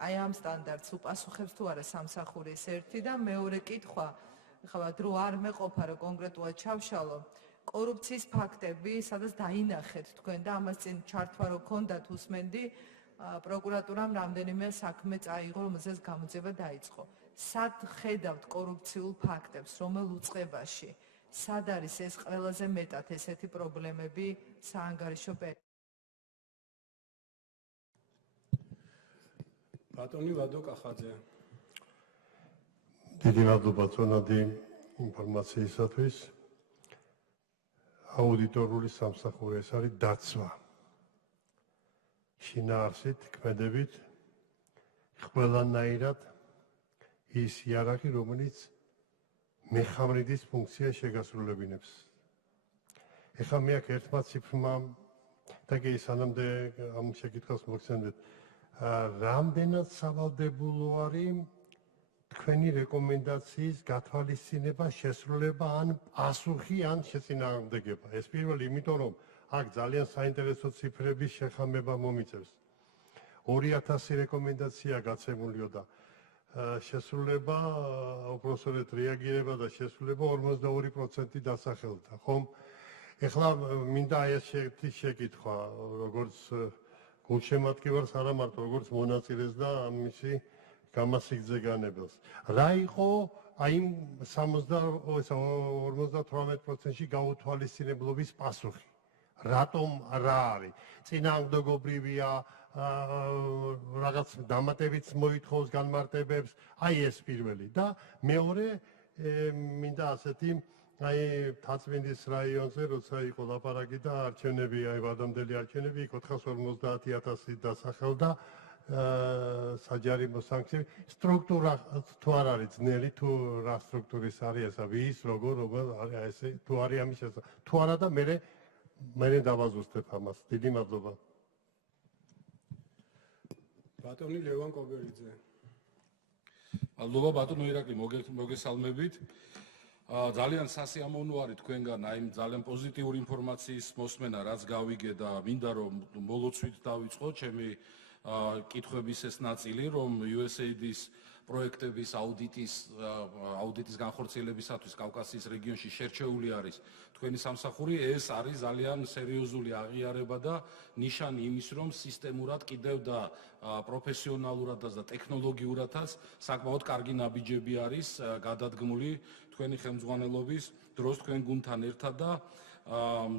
აი ამ სტანდარტს უპასუხებს თუ არა სამსახურის ერთი და მეორე კითხვა, ხა დრო არ მეყოფა რომ კონკრეტულად ჩავშალო კორუფციის ფაქტები, სადაც დაინახეთ თქვენ და ამას წინ ჩართვა რო ქონდათ უსმენდი, პროკურატურამ რამდენიმე საქმე წაიღო, რომელზეც გამოძიება დაიწყო. სად ხედავთ კორუფციულ ფაქტებს, რომელ უწყებაში? სად არის ეს ყველაზე მეტად ესეთი პრობლემები საანგარიშო პერიოდში? ბატონი ვადო კახაძე. დიდი მადლობა წონადი ინფორმაციისათვის. აუდიტორული სამსახური ეს არის დაცვა. შინაარსით, ქმედებით, ყველანაირად ის იარაღი, რომელიც მეხამრიდის ფუნქციას შეგასრულებინებს. ეხლა მე აქ ერთმა ციფრმა და კი სანამდე ამ შეკითხვას მოგცემდეთ, რამდენად სავალდებულო არის თქვენი რეკომენდაციის გათვალისწინება, შესრულება ან პასუხი ან შეწინააღმდეგება. ეს პირველი, იმიტომ რომ აქ ძალიან საინტერესო ციფრების შეხამება მომიწევს. 2000 რეკომენდაცია გაცემულიო და შესრულება, უпроსტოდ რეაგირება და შესრულება 42% დასახელდა, ხომ? ეხლა მინდა ეს შეკითხვა, როგორც გულშემატკივარს არა მარტო, როგორც მონაწილეს და მისი გამასიგძე განებელს. რა იყო აი 58%-ში გაუთვალისწინებლობის პასუხი? რატომ რა არის? წინააღმდეგობრივია, რაღაც დამატებიც მოითხოვს განმარტებებს, აი ეს პირველი და მეორე მინდა ასეთი აი თაწმინდის რაიონზე როცა იყო ლაპარაკი და არჩევნები, აი ვადამდელი არჩევნები, იქ 450,000 დასახელდა საჯარიმო სანქციები. სტრუქტურა თუ არ არის ძნელი, თუ რა სტრუქტურის არის ესა, ვის, როგორ არის ესე, თუ არის ამის შესახებ. თუ არა და მე დავაზუსტებ ამას. დიდი მადლობა. ბატონი ლევან კობერიძე. მადლობა ბატონო ირაკლი, მოგესალმებით. ძალიან სასიამოვნო არის თქვენგან აი ძალიან პოზიტიური ინფორმაციის მოსმენა, რაც გავიგე და მინდა რომ მოლოცვით დავიწყო ჩემი კითხვების ეს ნაწილი, რომ USAID-ის პროექტების აუდიტის განხორციელებისათვის კავკასიის რეგიონში შერჩეული არის თქვენი სამსახური, ეს არის ძალიან სერიოზული აღიარება და ნიშანი იმის, რომ სისტემურად კიდევ და პროფესიონალურადაც და ტექნოლოგიურადაც საკმაოდ კარგი ნაბიჯები არის გადადგმული თქვენი ხელმძღვანელობის დროს თქვენ გუნდთან ერთად და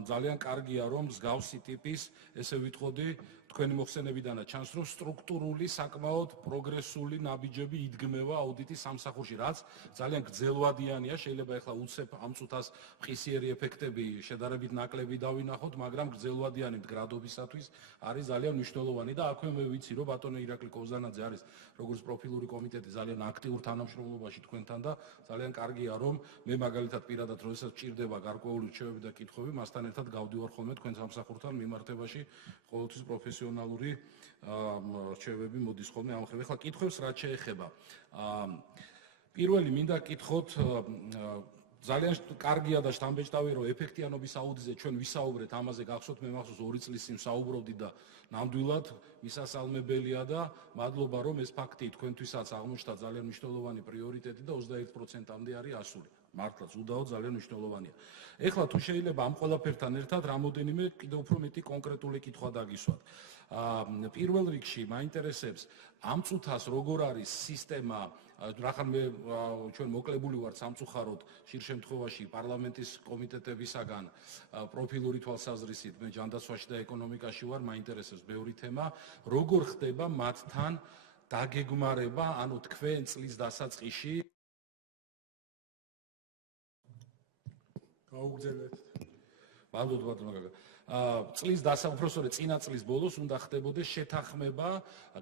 ძალიან კარგია რომ მსგავსი ტიპის ესე ვიტყოდი თქვენი მოხსენებიდანაც ჩანს რომ სტრუქტურული საკმაოდ პროგრესული ნაბიჯები იდგმება აუდიტის სამსახურში რაც ძალიან გრძელვადიანია შეიძლება ახლა უცებ ამ წუთას მყისიერი ეფექტები შედარებით ნაკლები დავინახოთ მაგრამ გრძელვადიანი მდგრადობისათვის არის ძალიან მნიშვნელოვანი და აქვე მე ვიცი რომ ბატონო ირაკლი კოზანაძე არის როგორც პროფილური კომიტეტი ძალიან აქტიურ თანამშრომლობაში თქვენთან და ძალიან კარგია რომ მე მაგალითად პირადად როდესაც ჭირდება გარკვეული რჩევები და კითხვები მასთან ერთად გავდივარ ხოლმე თქვენ სამსახურთან მიმართებაში ყოველთვის პროფესიონალური რჩევები მოდის ხოლმე ამ ხრივ. ეხლა კითხვებს რაც შეეხება. პირველი მინდა კითხოთ ძალიან კარგია და შთამბეჭდავია რომ ეფექტიანობის აუდიტზე ჩვენ ვისაუბრეთ ამაზე გახსოვთ მე მახსოვს 2 წლის წინ საუბრობდი და ნამდვილად მისასალმებელია და მადლობა რომ ეს ფაქტი თქვენთვისაც აღმოჩნდა ძალიან მნიშვნელოვანი პრიორიტეტი და 21%-მდე არის ასული. მართლაც უდაოდ ძალიან მნიშვნელოვანია. ეხლა თუ შეიძლება ამ ყველაფერთან ერთად რამოდენიმე კიდევ უფრო მეტი კონკრეტული კითხვა დაგისვათ. პირველ რიგში მაინტერესებს ამ წუთას როგორ არის სისტემა რახან მე ჩვენ მოკლებული ვართ სამწუხაროდ ხშირ შემთხვევაში პარლამენტის კომიტეტებისაგან პროფილური თვალსაზრისით მე ჯანდაცვაში და ეკონომიკაში ვარ მაინტერესებს ბევრი თემა როგორ ხდება მათთან დაგეგმარება ანუ თქვენ წლის დასაწყისში გაუგზავნეთ. მადლობა ბატონო გაგა. წლის უпроსტოდ წინა წლის ბოლოს უნდა ხდებოდეს შეთანხმება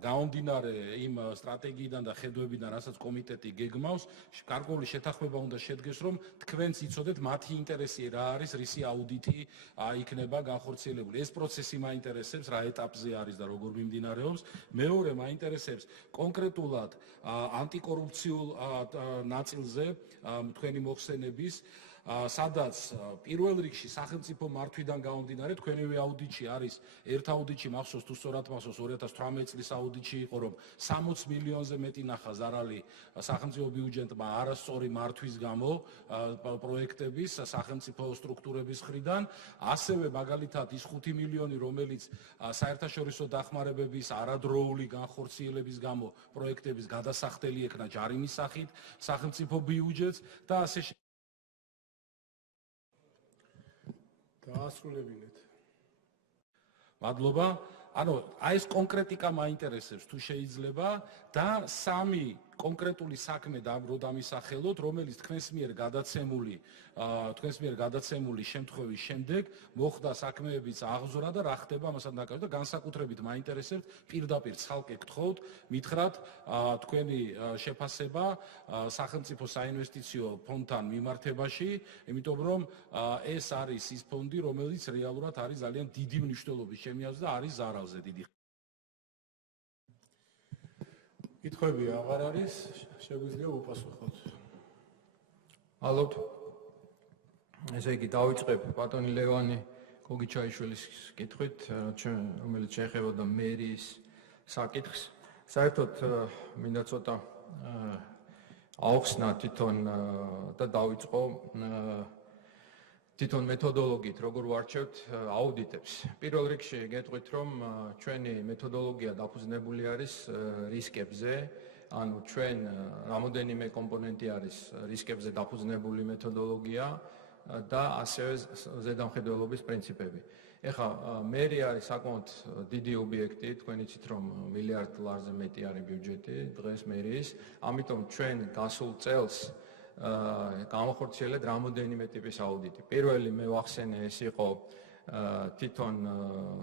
გამომდინარე იმ სტრატეგიიდან და ხედვებიდან, რასაც კომიტეტი გეგმავს, გარკვეული შეთანხმება უნდა შედგეს, რომ თქვენც იცოდეთ მათი ინტერესი რა არის, რისი აუდიტი იქნება განხორციელებული. ეს პროცესი მაინტერესებს, რა ეტაპზე არის და როგორ მიმდინარეობს. მეორე მაინტერესებს კონკრეტულად ანტიკორუფციულ ნაწილზე თქვენი მოხსენების სადაც პირველ რიგში სახელმწიფო მართვიდან გამომდინარე თქვენივე აუდიტში არის ერთ აუდიტში მახსოვს თუ სწორად მახსოვს 2018 წლის აუდიტში იყო რომ 60 მილიონზე მეტი ნახა ზარალი სახელმწიფო ბიუჯეტმა არასწორი მართვის გამო პროექტების სახელმწიფო სტრუქტურების მხრიდან, ასევე მაგალითად ის 5 მილიონი რომელიც საერთაშორისო დახმარებების არადროული განხორციელების გამო პროექტების გადასახდელი ექნა ჯარიმის სახით სახელმწიფო ბიუჯეტს და ასე დაასრულებინეთ. მადლობა. ანუ აი ეს კონკრეტიკა მაინტერესებს თუ შეიძლება და სამი კონკრეტული საქმე დამისახელოთ, რომელიც თქვენს მიერ გადაცემული შემთხვევის შემდეგ მოხდა საქმეების აღზრდა და რა ხდება ამასთან დაკავშირებით და განსაკუთრებით მაინტერესებთ პირდაპირ ცალკე გთხოვთ, მითხრათ თქვენი შეფასება სახელმწიფო საინვესტიციო ფონდთან მიმართებაში, იმიტომ რომ ეს არის ის ფონდი, რომელიც რეალურად არის ძალიან დიდი მნიშვნელობის ჩემი აზრით და არის ზარალზე დიდი. კითხვები აღარ არის, შეგვიძლია უპასუხოთ. ალბათ. ესე იგი დავიწყებ ბატონი ლევანი გოგიჩაიშვილის კითხვით, რომელიც შეეხებოდა მერიის საკითხს. საერთოდ მინდა ცოტა აუხსნა თვითონ და დავიწყო თვითონ მეთოდოლოგიით, როგორ ვარჩევთ აუდიტებს. პირველ რიგში გეტყვით, რომ ჩვენი მეთოდოლოგია დაფუძნებული არის რისკებზე, ანუ ჩვენ რამოდენიმე კომპონენტი არის რისკებზე დაფუძნებული მეთოდოლოგია და ასევე ზედამხედველობის პრინციპები. ეხლა მერია არის საკმაოდ დიდი ობიექტი, თქვენ იცით რომ მილიარდ ლარზე მეტი არის ბიუჯეტი დღეს მერიის, ამიტომ ჩვენ გასულ წელს გამახორციელეთ რამოდენიმე ტიპის აუდიტი. პირველი მე ვახსენე ეს იყო თვითონ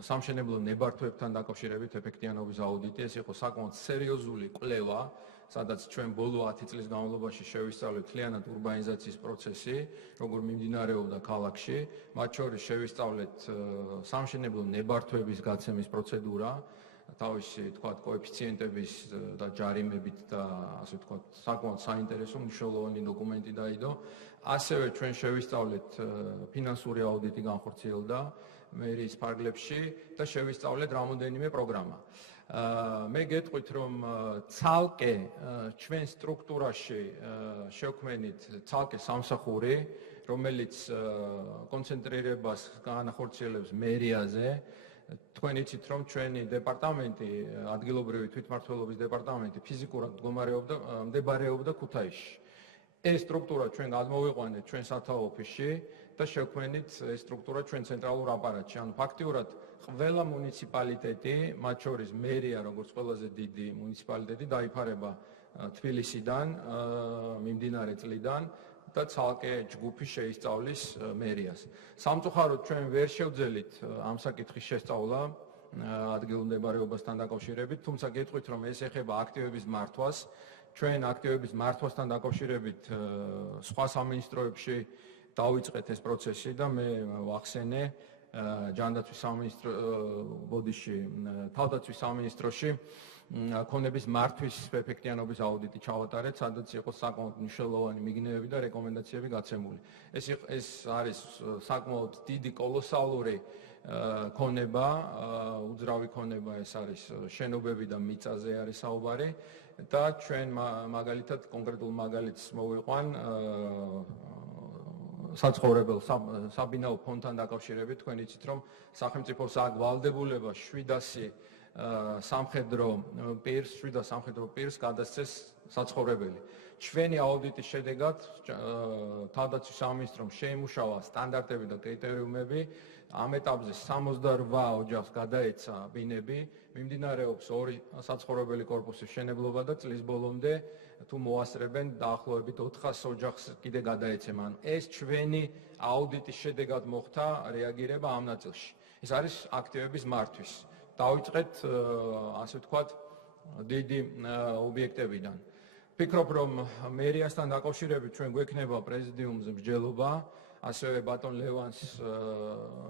სამშენებლო ნებართვებთან დაკავშირებით ეფექტიანობის აუდიტი, ეს იყო საკმაოდ სერიოზული კვლევა, სადაც ჩვენ ბოლო 10 წლის განმავლობაში შევისწავლეთ მთლიანად ურბანიზაციის პროცესი, როგორ მიმდინარეობდა ქალაქში, მათ შორის შევისწავლეთ სამშენებლო ნებართვების გაცემის პროცედურა, თავისი თქვათ კოეფიციენტების და ჯარიმებით და ასე თქვათ საკმაოდ საინტერესო მნიშვნელოვანი დოკუმენტი დაიდო. ასევე ჩვენ შევისწავლეთ ფინანსური აუდიტი განხორციელდა მერიის ფარგლებში და შევისწავლეთ რამოდენიმე პროგრამა. მე გეტყვით რომ ცალკე ჩვენ სტრუქტურაში შევქმნით ცალკე სამსახური, რომელიც კონცენტრირებას განახორციელებს მერიაზე. თქვენ იცით რომ ჩვენი დეპარტამენტი, ადგილობრივი თვითმმართველობის დეპარტამენტი ფიზიკურად მდებარეობდა ქუთაისში. ეს სტრუქტურა ჩვენ გადმოვიყვანეთ ჩვენ სათაო ოფისში და შევქმნით ეს სტრუქტურა ჩვენ ცენტრალურ აპარატში. ანუ ფაქტიურად ყველა მუნიციპალიტეტი, მათ შორის მერია, როგორც ყველაზე დიდი მუნიციპალიტეტი, დაიფარება თბილისიდან, მიმდინარე წლიდან და ცალკე ჯგუფი შეისწავლის მერიას. სამწუხაროდ ჩვენ ვერ შევძელით ამ საკითხის შესწავლა ადგილმდებარეობასთან დაკავშირებით, თუმცა გეტყვით რომ ეს ეხება აქტივების მართვას. ჩვენ აქტივების მართვასთან დაკავშირებით სხვა სამინისტროებში დავიწყეთ ეს პროცესი და მე ვახსენე ჯანდაცვის სამინისტრო ბოდიში, თავდაცვის სამინისტროში ქონების მართვის ეფექტიანობის აუდიტი ჩავატარეთ, სადაც იყო საკმაოდ მნიშვნელოვანი მიგნეები და რეკომენდაციები გაცემული. ეს არის საკმაოდ დიდი კოლოსალური ქონება, უძრავი ქონება, ეს არის შენობები და მიწაზე არის საუბარი და ჩვენ მაგალითად კონკრეტულ მაგალითს მოვიყვან საცხოვრებელ საბინაო ფონდთან დაკავშირებით. თქვენ იცით რომ სახელმწიფოს აქვს ვალდებულება 700 სამხედრო პირს გადასცეს საცხოვრებელი. ჩვენი აუდიტის შედეგად თავდაცვის სამინისტრომ შეიმუშავა სტანდარტები და კრიტერიუმები. ამ ეტაპზე 68 ოჯახს გადაეცა ბინები, მიმდინარეობს 2 საცხოვრებელი კორპუსის მშენებლობა და წლის ბოლომდე თუ მოასწრებენ დაახლოებით 400 ოჯახს კიდე გადაეცემა. ანუ ეს ჩვენი აუდიტის შედეგად მოხდა რეაგირება ამ ნაწილში. ეს არის აქტივების მართვის. დავიწყეთ ასე ვთქვათ დიდი ობიექტებიდან. ვფიქრობ რომ მერიასთან დაკავშირებით ჩვენ გვექნება პრეზიდიუმზე მსჯელობა, ასევე ბატონ ლევანს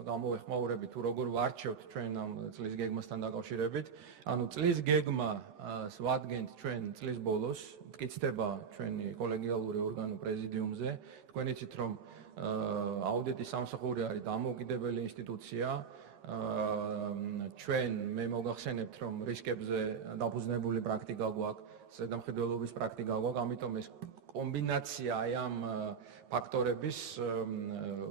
გამოვეხმაურებით თუ როგორ ვარჩევთ ჩვენ ამ წლის გეგმასთან დაკავშირებით. ანუ წლის გეგმას ვადგენთ ჩვენ წლის ბოლოს, მტკიცდება ჩვენი კოლეგიალური ორგანო პრეზიდიუმზე. თქვენ იცით რომ აუდიტის სამსახური არის დამოუკიდებელი ინსტიტუცია. ჩვენ მე მოგახსენებთ, რომ რისკებზე დაფუძნებული პრაქტიკა გვაქვს, ზედამხედველობის პრაქტიკა გვაქვს, ამიტომ ეს კომბინაცია აი ამ ფაქტორების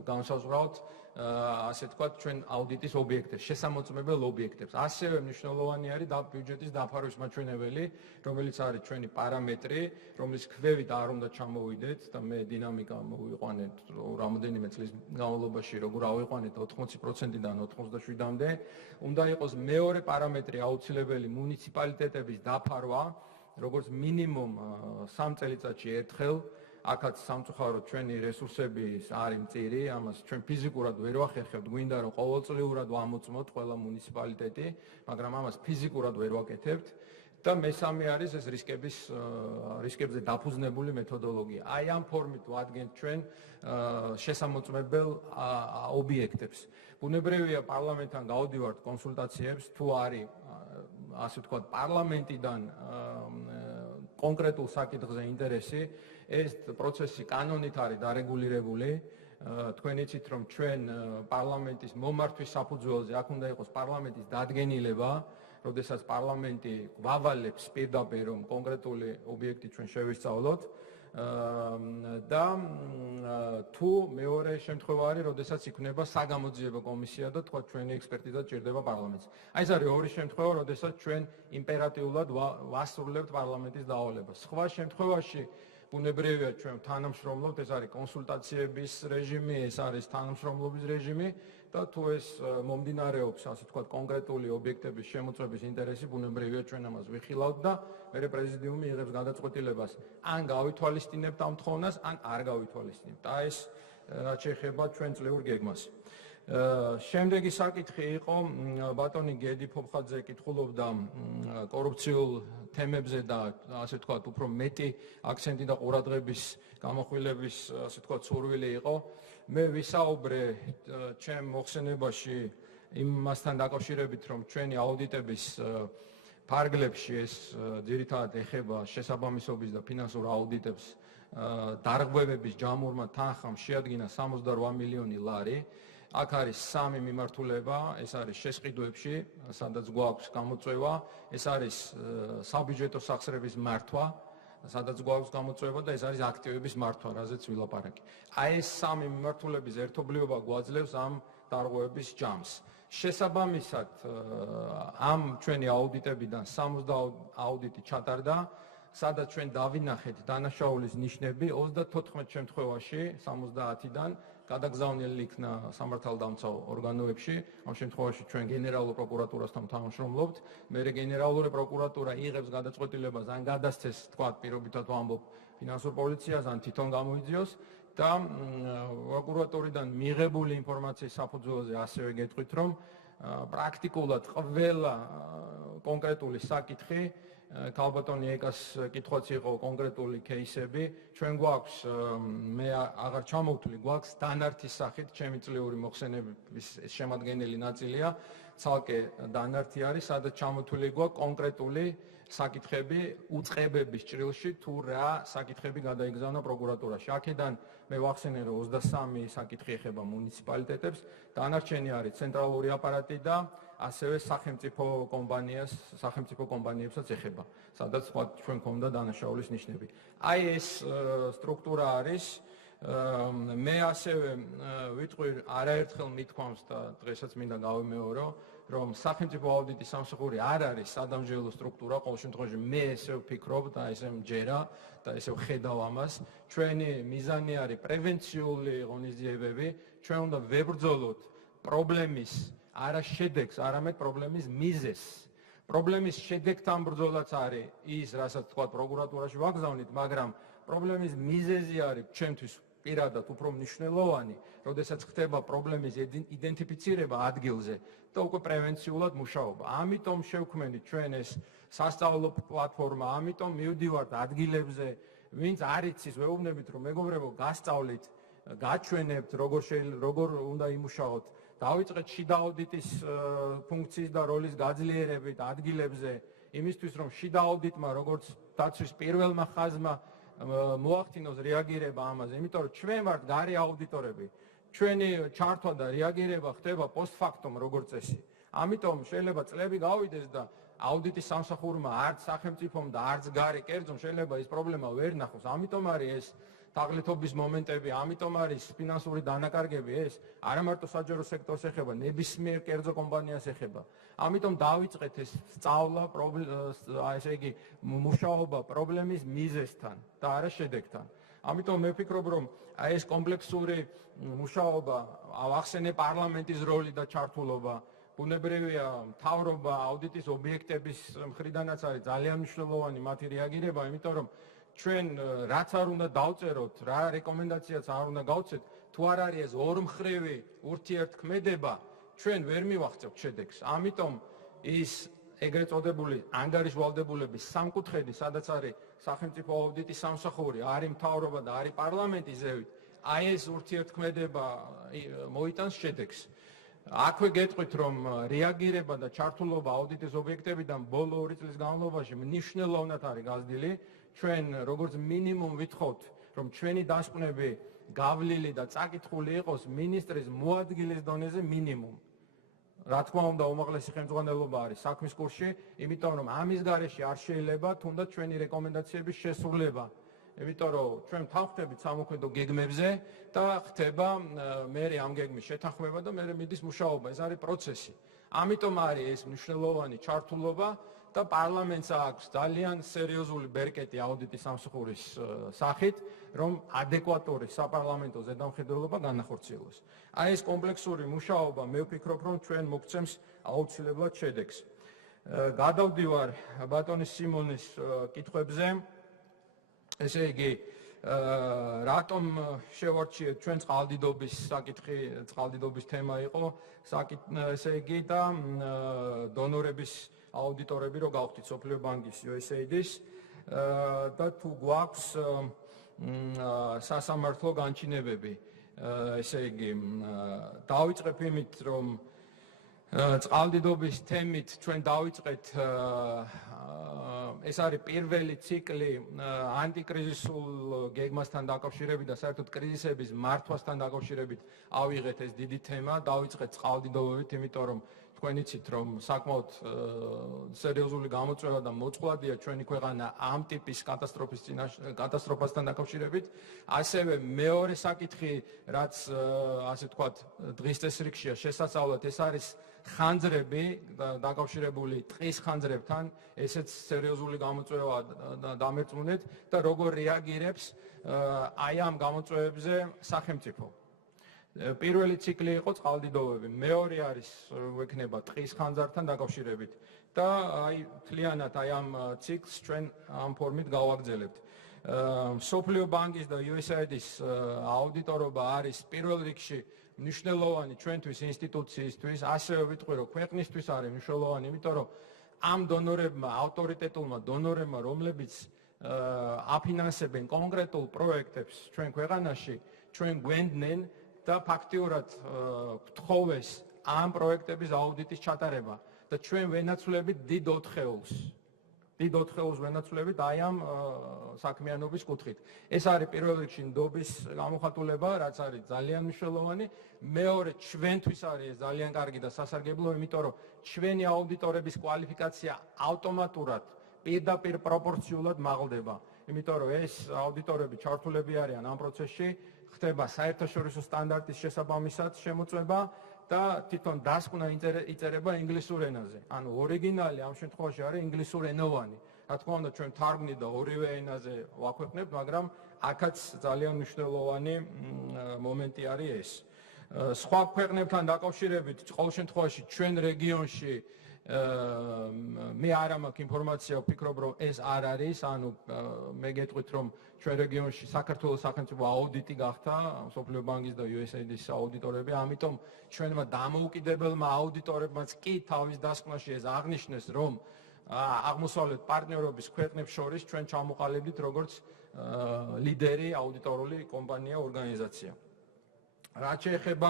განსაზღვრავთ, ასე თქვათ, ჩვენ აუდიტის ობიექტებს, შესამოწმებელ ობიექტებს. ასევე მნიშვნელოვანი არის ბიუჯეტის დაფარვის მაჩვენებელი, რომელიც არის ჩვენი პარამეტრი, რომლის ქვევით არ უნდა ჩამოვიდეთ და მე დინამიკა მოვიყვანეთ რამოდენიმე წლის განმავლობაში, როგორ ავიყვანეთ 80%-დან 87-მდე. უნდა იყოს მეორე პარამეტრი აუცილებელი მუნიციპალიტეტების დაფარვა, როგორც მინიმუმ 3 წელიწადში ერთხელ. აქაც სამწუხაროდ ჩვენი რესურსები არის მწირი, ამას ჩვენ ფიზიკურად ვერ ვახერხებთ, გვინდა რომ ყოველწლიურად ვამოწმოთ ყველა მუნიციპალიტეტი, მაგრამ ამას ფიზიკურად ვერ ვაკეთებთ. და მესამე არის ეს რისკებზე დაფუძნებული მეთოდოლოგია. აი ამ ფორმით ვადგენთ ჩვენ შესამოწმებელ ობიექტებს. ბუნებრივია პარლამენტთან გავდივართ კონსულტაციებს, თუ არის ასე ვთქვათ პარლამენტიდან კონკრეტულ საკითხზე ინტერესი, ეს პროცესი კანონით არის დარეგულირებული. თქვენ იცით, რომ ჩვენ პარლამენტის მომართვის საფუძველზე აქ უნდა იყოს პარლამენტის დადგენილება, როდესაც პარლამენტი გვავალებს პირდაპირ, რომ კონკრეტული ობიექტი ჩვენ შევისწავლოთ. და თუ მეორე შემთხვევა არის, როდესაც იქნება საგამოძიებო კომისია და თქვა ჩვენი ექსპერტიზა ჭირდება პარლამენტს. აი ეს არის ორი შემთხვევა, როდესაც ჩვენ იმპერატიულად ვასრულებთ პარლამენტის დავალებას. სხვა შემთხვევაში ბუნებრივია ჩვენ თანამშრომლობთ, ეს არის კონსულტაციების რეჟიმი, ეს არის თანამშრომლობის რეჟიმი და თუ ეს მომდინარეობს, ასე ვთქვათ, კონკრეტული ობიექტების შემოწმების ინტერესი, ბუნებრივია ჩვენ ამას ვიხილავთ და მერე პრეზიდიუმი იღებს გადაწყვეტილებას, ან გავითვალისწინებთ ამ თხოვნას, ან არ გავითვალისწინებთ. და ეს რაც შეეხება ჩვენ წლიურ გეგმას. შემდეგი საკითხი იყო, ბატონი გედი ფოფხაძე კითხულობდა კორუფციულ თემებზე და ასე ვთქვათ, უფრო მეტი აქცენტი და ყურადღების გამახვილების, ასე ვთქვათ, სურვილი იყო. მე ვისაუბრე ჩემ მოხსენებაში იმასთან დაკავშირებით, რომ ჩვენი აუდიტების ფარგლებში ეს ძირითადად ეხება შესაბამისობის და ფინანსურ აუდიტებს დარღვევების ჯამურმა თანხამ შეადგინა 68 მილიონი ლარი. აქ არის 3 მიმართულება, ეს არის შესყიდვებში, სადაც გვაქვს გამოწვევა, ეს არის საბიუჯეტო სახსრების მართვა, სადაც გვაქვს გამოწვევა და ეს არის აქტივების მართვა, რაზეც ვილაპარაკი. აი ეს 3 მიმართულების ერთობლიობა გვაძლევს ამ დარღვევების ჯამს. შესაბამისად, ამ ჩვენი აუდიტებიდან 60 აუდიტი ჩატარდა, სადაც ჩვენ დავინახეთ დანაშაულის ნიშნები 34 შემთხვევაში 70-დან გადაგზავნილი იქნა სამართალდამცავ ორგანოებში. ამ შემთხვევაში ჩვენ გენერალურ პროკურატურასთან თანამშრომლობთ. მერე გენერალური პროკურატურა იღებს გადაწყვეტილებას, ან გადასცეს, თქვათ, პირობითად ვამბობ, ფინანსურ პოლიციას, ან თვითონ გამოიძიოს და პროკურატურიდან მიღებული ინფორმაციის საფუძველზე ასევე გეტყვით, რომ პრაქტიკულად ყველა კონკრეტული საკითხი ქალბატონი ეკას კითხვაც იყო კონკრეტული кейსები. ჩვენ გვაქვს, მე აღარ ჩამოვთვლი, გვაქვს დანართის სახით ჩემი წლიური მოხსენების შემადგენელი ნაწილია, ცალკე დანართი არის, სადაც ჩამოთვლილი გვაქვს კონკრეტული საკითხები უწყებების ჭრილში, თუ რა საკითხები გადაიგზავნა პროკურატურაში. აქედან მე ვახსენე, რომ 23 საკითხი ეხება მუნიციპალიტეტებს, დანარჩენი არის ცენტრალური აპარატი და ასევე სახელმწიფო კომპანიებსაც ეხება, სადაც ჩვენ გვქონდა დანაშაულის ნიშნები. აი ეს სტრუქტურა არის. მე ასევე ვიტყვი არაერთხელ მithქვამს და დღესაც მინდა გავიმეორო, რომ სახელმწიფო აუდიტის სამსახური არ არის სადამჟელო სტრუქტურა, ყოველ შემთხვევაში მე ესე ვფიქრობ და ესე მჯერა და ესე ვხედავ ამას. ჩვენი მიზანი არის პრევენციული ღონისძიებები, ჩვენ უნდა ვებრძოლოთ პრობლემის არა შედეგს, არამედ პრობლემის მიზეზს. პრობლემის შედეგთან ბრძოლაც არის ის, რასაც თქვა პროკურატურაში ვაგზავნით, მაგრამ პრობლემის მიზეზი არის ჩემთვის პირადად უფრო მნიშვნელოვანი, როდესაც ხდება პრობლემის იდენტიფიცირება ადგილზე და უკვე პრევენციულად მუშაობა. ამიტომ შევქმნით ჩვენ ეს სასწავლო პლატფორმა, ამიტომ მივდივართ ადგილებზე, ვინც არ იცის, ვეუბნებით, რომ მეგობრებო, გასწავლით, გაჩვენებთ, როგორ უნდა იმუშაოთ. დავიწყეთ შიდა აუდიტის ფუნქციის და როლის გაძლიერებით ადგილებზე, იმისთვის, რომ შიდა აუდიტმა, როგორც დაცვის პირველმა ხაზმა მოახდინოს რეაგირება ამაზე, იმიტომ რომ ჩვენ ვართ გარე აუდიტორები. ჩვენი ჩართვა და რეაგირება ხდება პოსტფაქტუმ როგორც წესი. ამიტომ შეიძლება წლები გავიდეს და აუდიტის სამსახურმა არც სახელმწიფომ და არც გარე კერძომ შეიძლება ეს პრობლემა ვერ ნახოს. ამიტომ არის ეს თაღლითობის მომენტები, ამიტომ არის ფინანსური დანაკარგები ეს არა მარტო საჯარო სექტორს ეხება, ნებისმიერ კერძო კომპანიას ეხება. ამიტომ დავიწყეთ ეს სწავლა, ესე იგი მუშაობა პრობლემის მიზეზთან და არა შედეგთან. ამიტომ მე ვფიქრობ, რომ ეს კომპლექსური მუშაობა, ახსენე პარლამენტის როლი და ჩართულობა, ბუნებრივია მთავრობა აუდიტის ობიექტების მხრიდანაც არის ძალიან მნიშვნელოვანი მათი რეაგირება, იმიტომ რომ ჩვენ რაც არ უნდა დავწეროთ, რა რეკომენდაციაც არ უნდა გავცეთ, თუ არ არის ეს ორმხრივი ურთიერთქმედება, ჩვენ ვერ მივახცევთ შედეგს. ამიტომ ის ეგრეთ წოდებული ანგარიშ ვალდებულების სამკუთხედი, სადაც არის სახელმწიფო აუდიტის სამსახური, არის მთავრობა და არის პარლამენტი ზევით, აი ეს ურთიერთქმედება მოიტანს შედეგს. აქვე გეტყვით, რომ რეაგირება და ჩართულობა აუდიტის ობიექტებიდან ბოლო 2 წლის განმავლობაში მნიშვნელოვნად არის გაზრდილი. ჩვენ როგორც მინიმუმ ვითხოვთ, რომ ჩვენი დასკვნები გავლილი და წაკითხული იყოს მინისტრის მოადგილის დონეზე მინიმუმ. რა თქმა უნდა, უმაღლესი ხელმძღვანელობა არის საქმის კურსში, იმიტომ რომ ამის გარეშე არ შეიძლება თუნდაც ჩვენი რეკომენდაციების შესრულება. იმიტომ რომ ჩვენ თავხდებით სამოქმედო გეგმებზე და ხდება მერე ამ გეგმის შეთანხმება და მერე მიდის მუშაობა. ეს არის პროცესი. ამიტომ არის ეს მნიშვნელოვანი ჩართულობა და პარლამენტს აქვს ძალიან სერიოზული ბერკეტი აუდიტის სამსახურის სახით, რომ ადეკვატური საპარლამენტო ზედამხედველობა განახორციელოს. აი ეს კომპლექსური მუშაობა მე ვფიქრობ, რომ ჩვენ მოგცემს აუცილებლად შედეგს. გადავდივარ ბატონის სიმონის კითხვებზე. ესე იგი, რატომ შევარჩიეთ ჩვენ წყალდიდობის საკითხი, წყალდიდობის თემა იყო, ესე იგი და დონორების აუდიტორები რო გავხდით სოფლიო ბანკის, USAID-ის და თუ გვაქვს სასამართლო განჩინებები. ესე იგი, დავიწყებ იმით, რომ წყალდიდობის თემით ჩვენ დავიწყეთ ეს არის პირველი ციკლი ანტიკრიზისულ გეგმასთან დაკავშირებით და საერთოდ კრიზისების მართვასთან დაკავშირებით ავიღეთ ეს დიდი თემა, დავიწყეთ წყალდიდობებით, იმიტომ რომ თქვენ იცით, რომ საკმაოდ სერიოზული გამოწვევა და მოწყვლადია ჩვენი ქვეყანა ამ ტიპის კატასტროფასთან დაკავშირებით. ასევე მეორე საკითხი, რაც ასე ვთქვათ, დღის წესრიგშია შესასწავლად, ეს არის ხანძრები დაკავშირებული ტყის ხანძრებთან, ესეც სერიოზული გამოწვევა დამერწმუნეთ და როგორ რეაგირებს აი ამ გამოწვევებზე სახელმწიფო. პირველი ციკლი იყო წყალდიდობები, მეორე არის ვექნება ტყის ხანძართან დაკავშირებით და აი მთლიანად აი ამ ციკლს ჩვენ ამ ფორმით გავაგრძელებთ. სოფლიო ბანკის და USAID-ის აუდიტორობა არის პირველ რიგში მნიშვნელოვანი ჩვენთვის ინსტიტუციისთვის, ასევე ვიტყვი, რომ ქვეყნისთვის არის მნიშვნელოვანი, იმიტომ რომ ამ დონორებმა, ავტორიტეტულმა დონორებმა, რომლებიც აფინანსებენ კონკრეტულ პროექტებს ჩვენ ქვეყანაში, ჩვენ გვენდნენ და ფაქტიურად გთხოვეს ამ პროექტების აუდიტის ჩატარება და ჩვენ ვენაცვლებით დიდ 4 ვენაცვლებით აი ამ საქმიანობის კუთხით. ეს არის პირველ რიგში ნდობის გამოხატულება, რაც არის ძალიან მნიშვნელოვანი. მეორე, ჩვენთვის არის ეს ძალიან კარგი და სასარგებლო, იმიტომ რომ ჩვენი აუდიტორების კვალიფიკაცია ავტომატურად პირდაპირ პროპორციულად მაღლდება. იმიტომ რომ ეს აუდიტორები ჩართულები არიან ამ პროცესში, ხდება საერთაშორისო სტანდარტის შესაბამისად შემოწმება და თვითონ დასკვნა იწერება ინგლისურ ენაზე. ანუ ორიგინალი ამ შემთხვევაში არის ინგლისურენოვანი. რა თქმა უნდა, ჩვენ თარგმნით და ორივე ენაზე ვაქვეყნებთ, მაგრამ აქაც ძალიან მნიშვნელოვანი მომენტი არის ეს. სხვა ქვეყნებთან დაკავშირებით, ყოველ შემთხვევაში ჩვენ რეგიონში მე არ მაქვს ინფორმაცია, ვფიქრობ, რომ ეს არ არის, ანუ მე გეტყვით, რომ ჩვენ რეგიონში საქართველოს სახელმწიფო აუდიტი გახდა, სოფლიო ბანკის და USAID-ის აუდიტორები, ამიტომ ჩვენმა დამოუკიდებელმა აუდიტორებმაც კი თავის დასკვნაში ეს აღნიშნეს, რომ აღმოსავლეთ პარტნიორობის ქვეყნებს შორის ჩვენ ჩამოყალიბდით როგორც ლიდერი აუდიტორული კომპანია, ორგანიზაცია. რაც შეეხება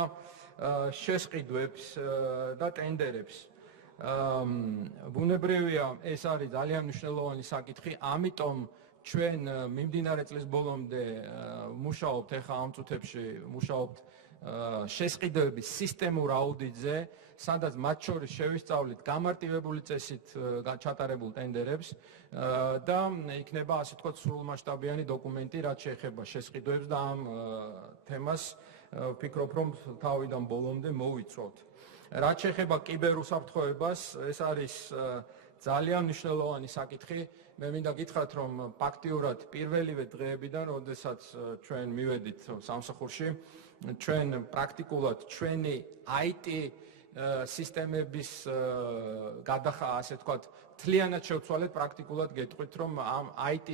შესყიდვებს და ტენდერებს, ბუნებრივია ეს არის ძალიან მნიშვნელოვანი საკითხი, ამიტომ ჩვენ მიმდინარე წლის ბოლომდე მუშაობთ ახლა ამ წუთებში მუშაობთ შესყიდვების სისტემურ აუდიტზე, სადაც მათ შორის შევისწავლით გამარტივებული წესით ჩატარებულ ტენდერებს და იქნება ასე ვთქვათ სრულმასშტაბიანი დოკუმენტი, რაც შეეხება შესყიდვებს და ამ თემას ვფიქრობ, რომ თავიდან ბოლომდე მოვიცავთ. რაც შეეხება კიბერუსაფრთხოებას, ეს არის ძალიან მნიშვნელოვანი საკითხი. მე მინდა გითხრათ, რომ ფაქტიურად პირველივე დღეებიდან, როდესაც ჩვენ მივედით სამსახურში, ჩვენ პრაქტიკულად ჩვენი IT სისტემების გადახაა, ასე ვთქვათ, მთლიანად შევცვალეთ პრაქტიკულად გეტყვით, რომ ამ IT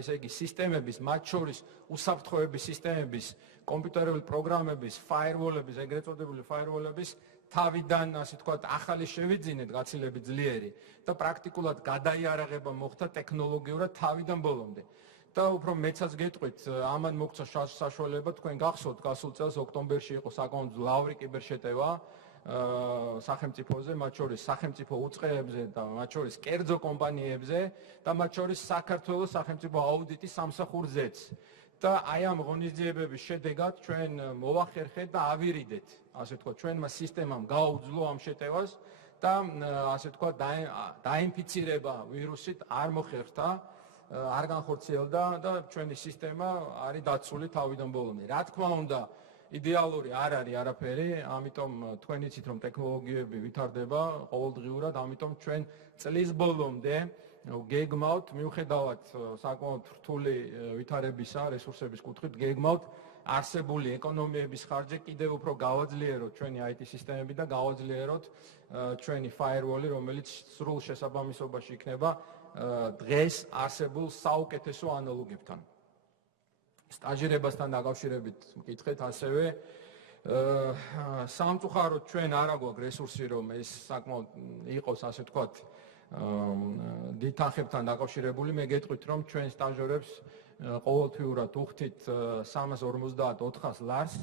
ესე იგი სისტემების, მათ შორის უსაფრთხოების სისტემების, კომპიუტერული პროგრამების, firewall-ების, ეგრეთ წოდებული firewall-ების თავიდან, ასე ვთქვათ, ახალი შევიძინეთ გაცილებით ძლიერი და პრაქტიკულად გადაიარაღება მოხდა ტექნოლოგიურად თავიდან ბოლომდე. და უფრო მეცაც გეტყვით, ამან მოგცა საშუალება, თქვენ გახსოვთ, გასულ წელს ოქტომბერში იყო საკმაოდ მძლავრი კიბერშეტევა სახელმწიფოზე, მათ შორის სახელმწიფო უწყებებზე და მათ შორის კერძო კომპანიებზე და მათ შორის საქართველოს სახელმწიფო აუდიტის სამსახურზეც. და აი ამ ღონისძიებების შედეგად ჩვენ მოვახერხეთ და ავირიდეთ, ასე ვთქვათ, ჩვენმა სისტემამ გაუძლო ამ შეტევას და ასე ვთქვათ, დაინფიცირება ვირუსით არ მოხერხდა, არ განხორციელდა და ჩვენი სისტემა არის დაცული თავიდან ბოლომდე. რა თქმა უნდა, იდეალური არ არის არაფერი, ამიტომ თქვენ იცით, რომ ტექნოლოგიები ვითარდება ყოველდღიურად, ამიტომ ჩვენ წლის ბოლომდე გეგმავთ, მიუხედავად საკმაოდ რთული ვითარებისა, რესურსების კუთხით, გეგმავთ არსებული ეკონომიების ხარჯზე კიდევ უფრო გავაძლიეროთ ჩვენი IT სისტემები და გავაძლიეროთ ჩვენი firewall-ი, რომელიც სრულ შესაბამისობაში იქნება დღეს არსებულ საუკეთესო ანალოგებთან. სტაჟირებასთან დაკავშირებით მკითხეთ ასევე სამწუხაროდ ჩვენ არ აგვაქვს რესურსი, რომ ეს საკმაოდ იყოს, ასე ვთქვათ, დიდ თანხებთან დაკავშირებული. მე გეტყვით, რომ ჩვენ სტაჟორებს ყოველთვიურად უხდით 354 ლარს.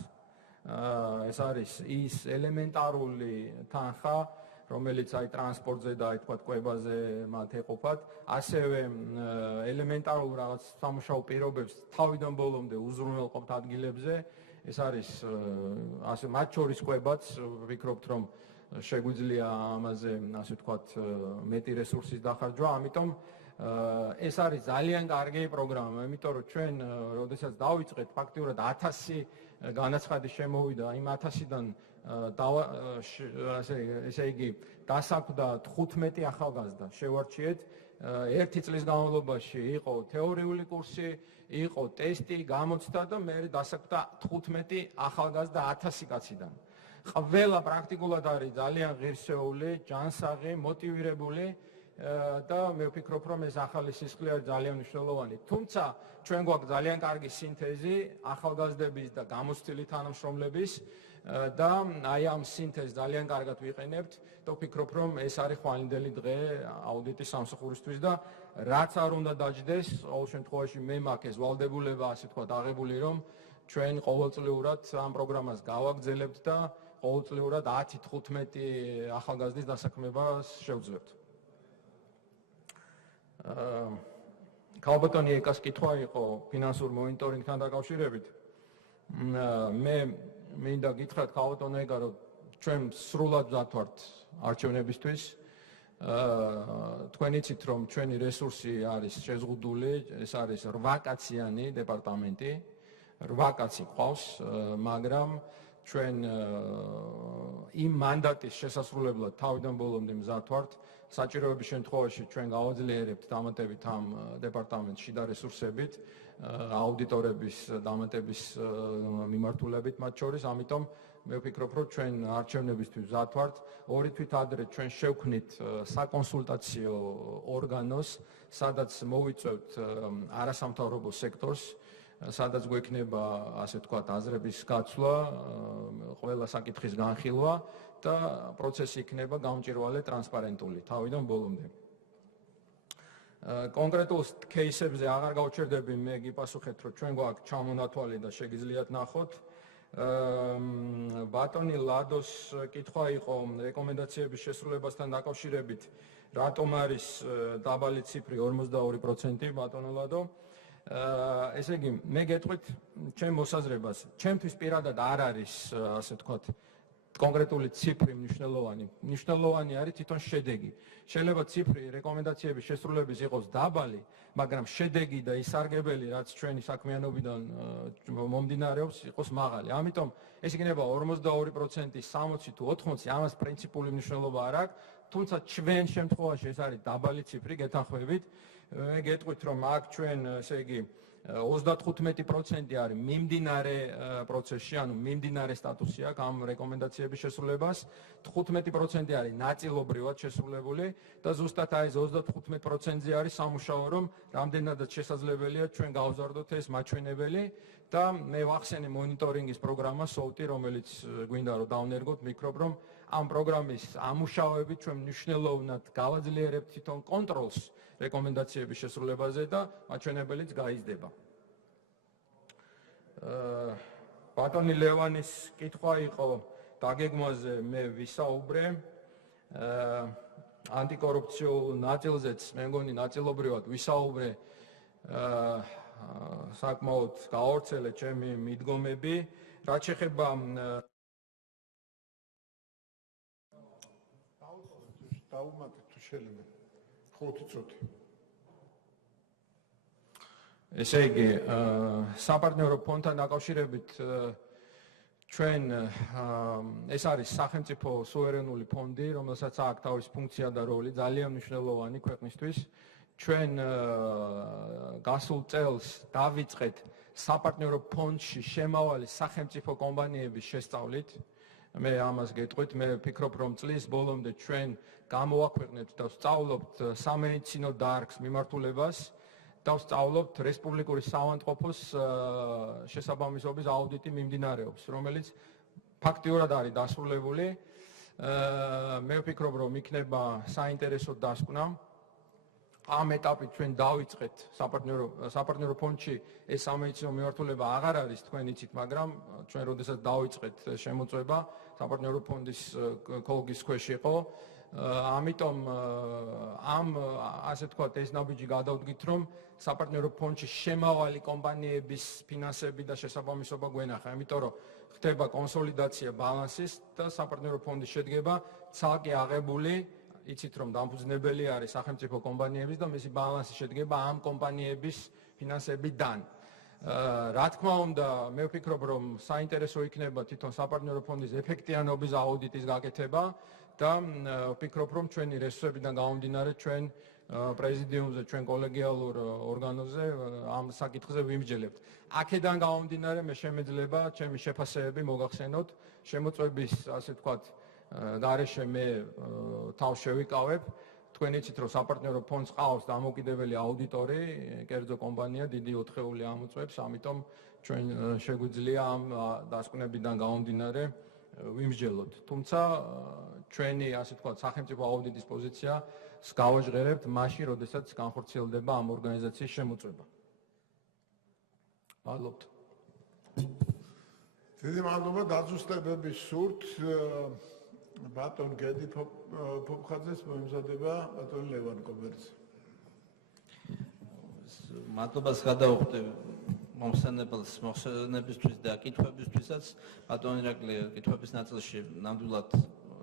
ეს არის ის ელემენტარული თანხა, რომელიც აი ტრანსპორტზე და აი თქვათ კვებაზე მათ ეყოფათ, ასევე ელემენტარულ რაღაც სამუშაო პირობებს თავიდან ბოლომდე უზრუნველყოფთ ადგილებზე. ეს არის ასე მათ შორის კვებაც, ვფიქრობთ, რომ შეგვიძლია ამაზე, ასე ვთქვათ, მეტი რესურსის დახარჯვა, ამიტომ ეს არის ძალიან კარგი პროგრამა, იმიტომ რომ ჩვენ, როდესაც დავიწყეთ, ფაქტიურად 1000 განაცხადი შემოვიდა, იმ 1000-დან ესე იგი დასაკვდა 15 ახალგაზრდა შევარჩიეთ. ერთი წლის განმავლობაში იყო თეორიული კურსი, იყო ტესტი, გამოცდა და მე დასაკვდა 15 ახალგაზრდა 1000 კაციდან. ყველა პრაქტიკულად არის ძალიან ღირსეული, ჯანსაღი, მოტივირებული და მე ვფიქრობ, რომ ეს ახალი სისხლი არის ძალიან მნიშვნელოვანი. თუმცა ჩვენ გვაქვს ძალიან კარგი სინთეზი ახალგაზრდების და გამოცდილი თანამშრომლების და აი ამ სინთეზს ძალიან კარგად ვიყენებთ და ვფიქრობ, რომ ეს არის ხვალინდელი დღე აუდიტის სამსახურისთვის და რაც არ უნდა დაждდეს, ყოველ შემთხვევაში მე მაქვს ეს ვალდებულება, ასე ვთქვათ, აღებული, რომ ჩვენ ყოველწლიურად ამ პროგრამას გავაგრძელებთ და ყოველწლიურად 10-15 ახალგაზრდის დასაქმებას შევძლებთ. ქალბატონი ეკას კითხვა იყო ფინანსურ მონიტორინგთან დაკავშირებით. მე მინდა გითხრათ ქალბატონო ეკა, რომ ჩვენ სრულად ვდათვართ არჩევნებისთვის. თქვენ იცით, რომ ჩვენი რესურსი არის შეზღუდული, ეს არის 8 კაციანი დეპარტამენტი, 8 კაცი ყავს, მაგრამ ჩვენ იმ მანდატის შესასრულებლად თავიდან ბოლომდე მზად ვართ. საჭიროების შემთხვევაში ჩვენ გავაძლიერებთ დამატებით ამ დეპარტამენტს შიდა რესურსებით, აუდიტორების დამატების მიმართულებით მათ შორის, ამიტომ მე ვფიქრობ, რომ ჩვენ არჩევნებისთვის მზად ვართ. 2 თვით ადრე ჩვენ შევქმნით საკონსულტაციო ორგანოს, სადაც მოვიწევთ არასამთავრობო სექტორს, სადაც გვექნება, ასე ვთქვათ, აზრების გაცვლა, ყველა საკითხის განხილვა და პროცესი იქნება გამჭვირვალე, ტრანსპარენტული თავიდან ბოლომდე. კონკრეტულ кейსებზე აღარ გავჩერდები, მე გიპასუხეთ, რომ ჩვენ გვაქვს ჩამონათვალი და შეგიძლიათ ნახოთ. ბატონი ლადოს კითხვა იყო რეკომენდაციების შესრულებასთან დაკავშირებით, რატომ არის დაბალი ციფრი 42% ბატონო ლადო? ესე იგი, მე გეტყვით ჩემ მოსაზრებას, ჩემთვის პირადად არ არის, ასე ვთქვათ, კონკრეტული ციფრი მნიშვნელოვანი. მნიშვნელოვანი არის თვითონ შედეგი. შეიძლება ციფრი რეკომენდაციების შესრულების იყოს დაბალი, მაგრამ შედეგი და ისარგებელი, რაც ჩვენი საქმიანობიდან მომდინარეობს, იყოს მაღალი. ამიტომ ეს იქნება 42%, 60 თუ 80, ამას პრინციპული მნიშვნელობა არ აქვს, თუმცა ჩვენ შემთხვევაში ეს არის დაბალი ციფრი, გეთანხმებით. მე გეტყვით, რომ აქ ჩვენ, ესე იგი, 35% არის მიმდინარე პროცესში, ანუ მიმდინარე სტატუსი აქვს ამ რეკომენდაციების შესრულებას, 15% არის ნაწილობრივად შესრულებული და ზუსტად აი ეს 35%-ზე არის სამუშაო, რომ რამდენადაც შესაძლებელია ჩვენ გავზარდოთ ეს მაჩვენებელი და მე ვახსენე მონიტორინგის პროგრამა SOUT, რომელიც გვინდა რომ დავნერგოთ, ვფიქრობ, რომ ამ პროგრამის ამუშავებით ჩვენ მნიშვნელოვნად გავაძლიერებთ თვითონ კონტროლს რეკომენდაციების შესრულებაზე და მაჩვენებელიც გაიზრდება. ბატონი ლევანის კითხვა იყო დაგეგმვაზე, მე ვისაუბრე. ანტიკორუფციულ ნაწილზეც მე მგონი ნაწილობრივად ვისაუბრე. საკმაოდ გაავრცელე ჩემი მიდგომები. რაც შეეხება დაუმატეთ თუ შეიძლება. 5 წუთი. ესე იგი, საპარტნიორო ფონდთან დაკავშირებით ჩვენ ეს არის სახელმწიფო სუვერენული ფონდი, რომელსაც აქვს თავისი ფუნქცია და როლი, ძალიან მნიშვნელოვანი ქვეყნისთვის. ჩვენ გასულ წელს დავიწყეთ საპარტნიორო ფონდში შემავალი სახელმწიფო კომპანიების შესწავლით. მე ამას გეტყვით, მე ვფიქრობ, რომ წლის ბოლომდე ჩვენ გამოვაქვეყნებთ და ვსწავლობთ სამედიცინო დარგს მიმართულებას და ვსწავლობთ რესპუბლიკური საავადმყოფოს შესაბამისობის აუდიტი მიმდინარეობს, რომელიც ფაქტიურად არის დასრულებული. მე ვფიქრობ, რომ იქნება საინტერესო დასკვნა. ამ ეტაპით ჩვენ დავიწყეთ საპარტნიორო ფონდში ეს სამედიცინო მიმართულება აღარ არის თქვენ იცით, მაგრამ ჩვენ როდესაც დავიწყეთ შემოწმება საპარტნიორო ფონდის კოლგის ქვეშ იყო. ამიტომ ამ ასე ვთქვათ ეს ნაბიჯი გადავდგით, რომ საპარტნიორო ფონდში შემავალი კომპანიების ფინანსები და შესაბამისობა გვენახა, იმიტომ რომ ხდება კონსოლიდაცია ბალანსის და საპარტნიორო ფონდის შედგება ცალკე აღებული, იცით რომ დამფუძნებელი არის სახელმწიფო კომპანიების და მისი ბალანსი შედგება ამ კომპანიების ფინანსებიდან. რა თქმა უნდა, მე ვფიქრობ, რომ საინტერესო იქნება თვითონ საპარტნიორო ფონდის ეფექტიანობის აუდიტის გაკეთება და ვფიქრობ, რომ ჩვენი რესურსებიდან გამომდინარე ჩვენ პრეზიდიუმზე, ჩვენ კოლეგიალურ ორგანოზე ამ საკითხზე ვიმსჯელებთ. აქედან გამომდინარე მე შემეძლება ჩემი შეფასებები მოგახსენოთ, შემოწმების ასე ვთქვათ გარეშე მე თავს შევიკავებ. თქვენ იცით, რომ საპარტნიორო ფონდს ყავს დამოუკიდებელი აუდიტორი, კერძო კომპანია დიდი 4-ეული ამოწმებს, ამიტომ ჩვენ შეგვიძლია ამ დასკვნებიდან გამომდინარე ვიმსჯელოთ. თუმცა ჩვენი ასე ვთქვათ სახელმწიფო აუდიტის პოზიცია გავაჟღერებთ მაშინ, როდესაც განხორციელდება ამ ორგანიზაციის შემოწმება. მადლობთ. დიდი მადლობა დაზუსტებების სურთ. ბატონ გედი ფოფხაძეს მოემზადება ბატონ ლევან კობერძი. მადლობას გადავხდი მომხსენებელს მოხსენებისთვის და კითხვებისთვისაც. ბატონ ირაკლი კითხვების ნაწილში ნამდვილად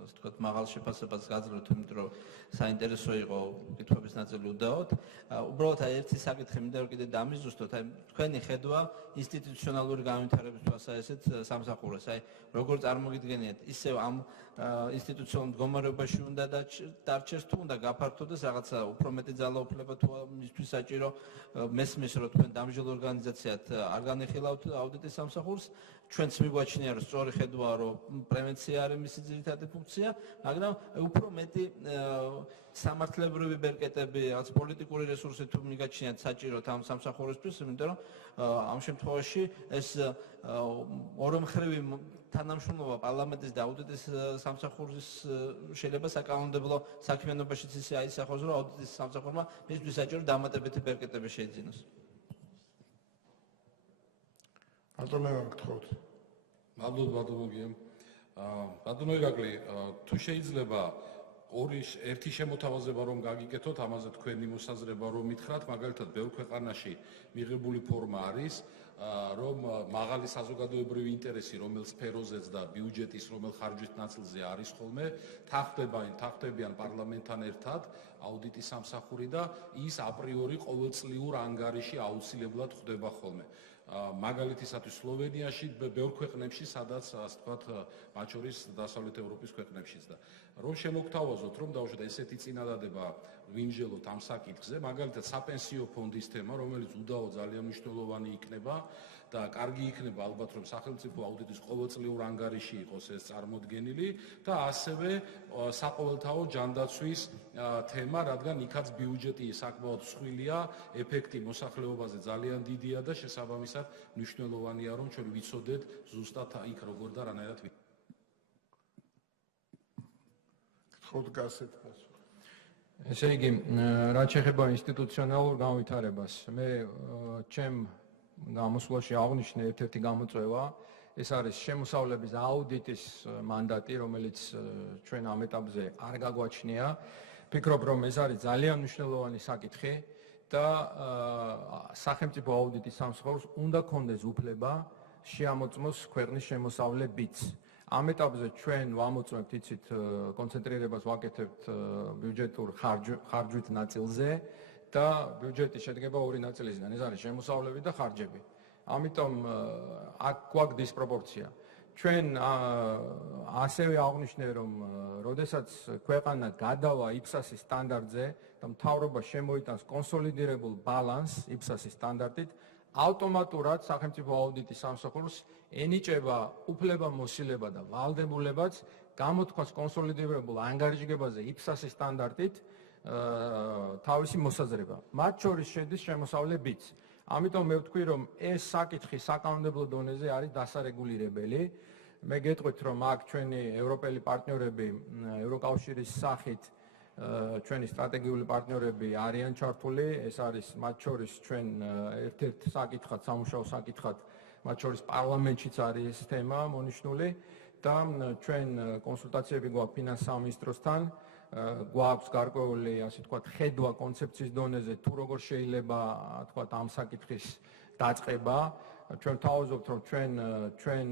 ასე ვთქვათ მაღალ შეფასებას გაძლევთ, იმიტომ რომ საინტერესო იყო კითხვების ნაწილი უდაოდ. უბრალოდ აი ერთი საკითხი მინდა რომ კიდე დამიზუსტოთ, აი თქვენი ხედვა ინსტიტუციონალური განვითარების თვალსაზრისით სამსახურს, აი როგორ წარმოგიდგენიათ, ისევ ამ ინსტიტუციონალურ მდგომარეობაში უნდა დარჩეს თუ უნდა გაფართოვდეს რაღაცა უფრო მეტი ძალაუფლება თუ მისთვის საჭირო, მესმის რომ თქვენ დამსჯელ ორგანიზაციად არ განეხილავთ აუდიტის სამსახურს, ჩვენც მიგვაჩნია რომ სწორი ხედვაა რომ პრევენცია არის მისი ძირითადი ფუნქცია, მაგრამ უფრო მეტი სამართლებრივი ბერკეტები, რაღაც პოლიტიკური რესურსი თუ მიგაჩნიათ საჭიროთ ამ სამსახურისთვის, იმიტომ რომ ამ შემთხვევაში ეს ორმხრივი თანამშრომლობა პარლამენტის და აუდიტის სამსახურის შეიძლება საკანონმდებლო საქმიანობაშიც ისე აისახოს, რომ აუდიტის სამსახურმა მისთვის საჭირო დამატებითი ბერკეტები შეიძინოს. ბატონო გთხოვთ. მადლობთ ბატონო გიამ. ბატონო ირაკლი, თუ შეიძლება ერთი შემოთავაზება რომ გაგიკეთოთ, ამაზე თქვენი მოსაზრება რომ მითხრათ, მაგალითად ბევრ ქვეყანაში მიღებული ფორმა არის, რომ მაღალი საზოგადოებრივი ინტერესი, რომელ სფეროზეც და ბიუჯეტის რომელ ხარჯვის ნაწილზე არის ხოლმე, თანხმდებიან პარლამენტთან ერთად აუდიტის სამსახური და ის აპრიორი ყოველწლიურ ანგარიში აუცილებლად ხდება ხოლმე. მაგალითისათვის სლოვენიაში ბევრ ქვეყნებში, სადაც ასე ვთქვათ, მათ შორის დასავლეთ ევროპის ქვეყნებშიც და რომ შემოგთავაზოთ, რომ დავუშვათ ესეთი წინადადება ვიმსჯელოთ ამ საკითხზე, მაგალითად საპენსიო ფონდის თემა, რომელიც უდაო ძალიან მნიშვნელოვანი იქნება და კარგი იქნება ალბათ, რომ სახელმწიფო აუდიტის ყოველწლიურ ანგარიში იყოს ეს წარმოდგენილი და ასევე საყოველთაო ჯანდაცვის თემა, რადგან იქაც ბიუჯეტი საკმაოდ მსხვილია, ეფექტი მოსახლეობაზე ძალიან დიდია და შესაბამისად მნიშვნელოვანია, რომ ჩვენ ვიცოდეთ ზუსტად იქ როგორ და რანაირად გთხოვთ გასეთ პასუხი. ესე იგი, რაც შეეხება ინსტიტუციონალურ განვითარებას, მე ჩემ გამოსვლაში აღნიშნე ერთ-ერთი გამოწვევა, ეს არის შემოსავლების აუდიტის მანდატი, რომელიც ჩვენ ამ ეტაპზე არ გაგვაჩნია. ფიქრობ, რომ ეს არის ძალიან მნიშვნელოვანი საკითხი და სახელმწიფო აუდიტის სამსახურს უნდა კონდეს უფლება შეამოწმოს ქვეყნის შემოსავლებიც. ამ ეტაპზე ჩვენ ვამოწმებთ იცით კონცენტრირებას ვაკეთებთ ბიუჯეტურ ხარჯვით ნაწილზე და ბიუჯეტი შედგება ორი ნაწილისგან, ეს არის შემოსავლები და ხარჯები. ამიტომ აქ გვაქვს დისპროპორცია. ჩვენ ასევე აღვნიშნე, რომ როდესაც ქვეყანა გადავა იფსასის სტანდარტზე და მთავრობა შემოიტანს კონსოლიდირებულ ბალანსს იფსასის სტანდარტით, ავტომატურად სახელმწიფო აუდიტის სამსახურს ენიჭება უფლება-მოსილება და ვალდებულებაც გამოთქვას კონსოლიდირებულ ანგარიშგებაზე იფსასის სტანდარტით თავისი მოსაზრება. მათ შორის შედის შემოსავლებიც. ამიტომ მე ვთქვი, რომ ეს საკითხი საკანონმდებლო დონეზე არის დასარეგულირებელი. მე გეტყვით, რომ აქ ჩვენი ევროპელი პარტნიორები ევროკავშირის სახით ჩვენი სტრატეგიული პარტნიორები არიან ჩართული, ეს არის მათ შორის ჩვენ ერთ-ერთ საკითხად, სამუშაო საკითხად, მათ შორის პარლამენტშიც არის ეს თემა მონიშნული და ჩვენ კონსულტაციები გვაქვს ფინანს სამინისტროსთან, გვაქვს გარკვეული, ასე ვთქვათ, ხედვა კონცეფციის დონეზე, თუ როგორ შეიძლება, ვთქვათ, ამ საკითხის დაწყება. ჩვენ ვთავაზობთ, რომ ჩვენ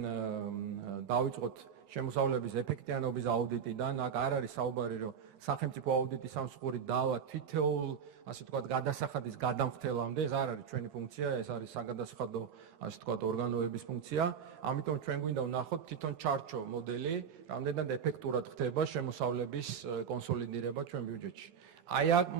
დავიწყოთ შემოსავლების ეფექტიანობის აუდიტიდან, აქ არ არის საუბარი, რომ სახელმწიფო აუდიტის სამსახური დავა თითოეულ, ასე ვთქვათ, გადასახადის გადამხდელამდე, ეს არ არის ჩვენი ფუნქცია, ეს არის საგადასახადო, ასე ვთქვათ, ორგანოების ფუნქცია. ამიტომ ჩვენ გვინდა ვნახოთ თვითონ ჩარჩო მოდელი, რამდენად ეფექტურად ხდება შემოსავლების კონსოლიდირება ჩვენ ბიუჯეტში. აი ამ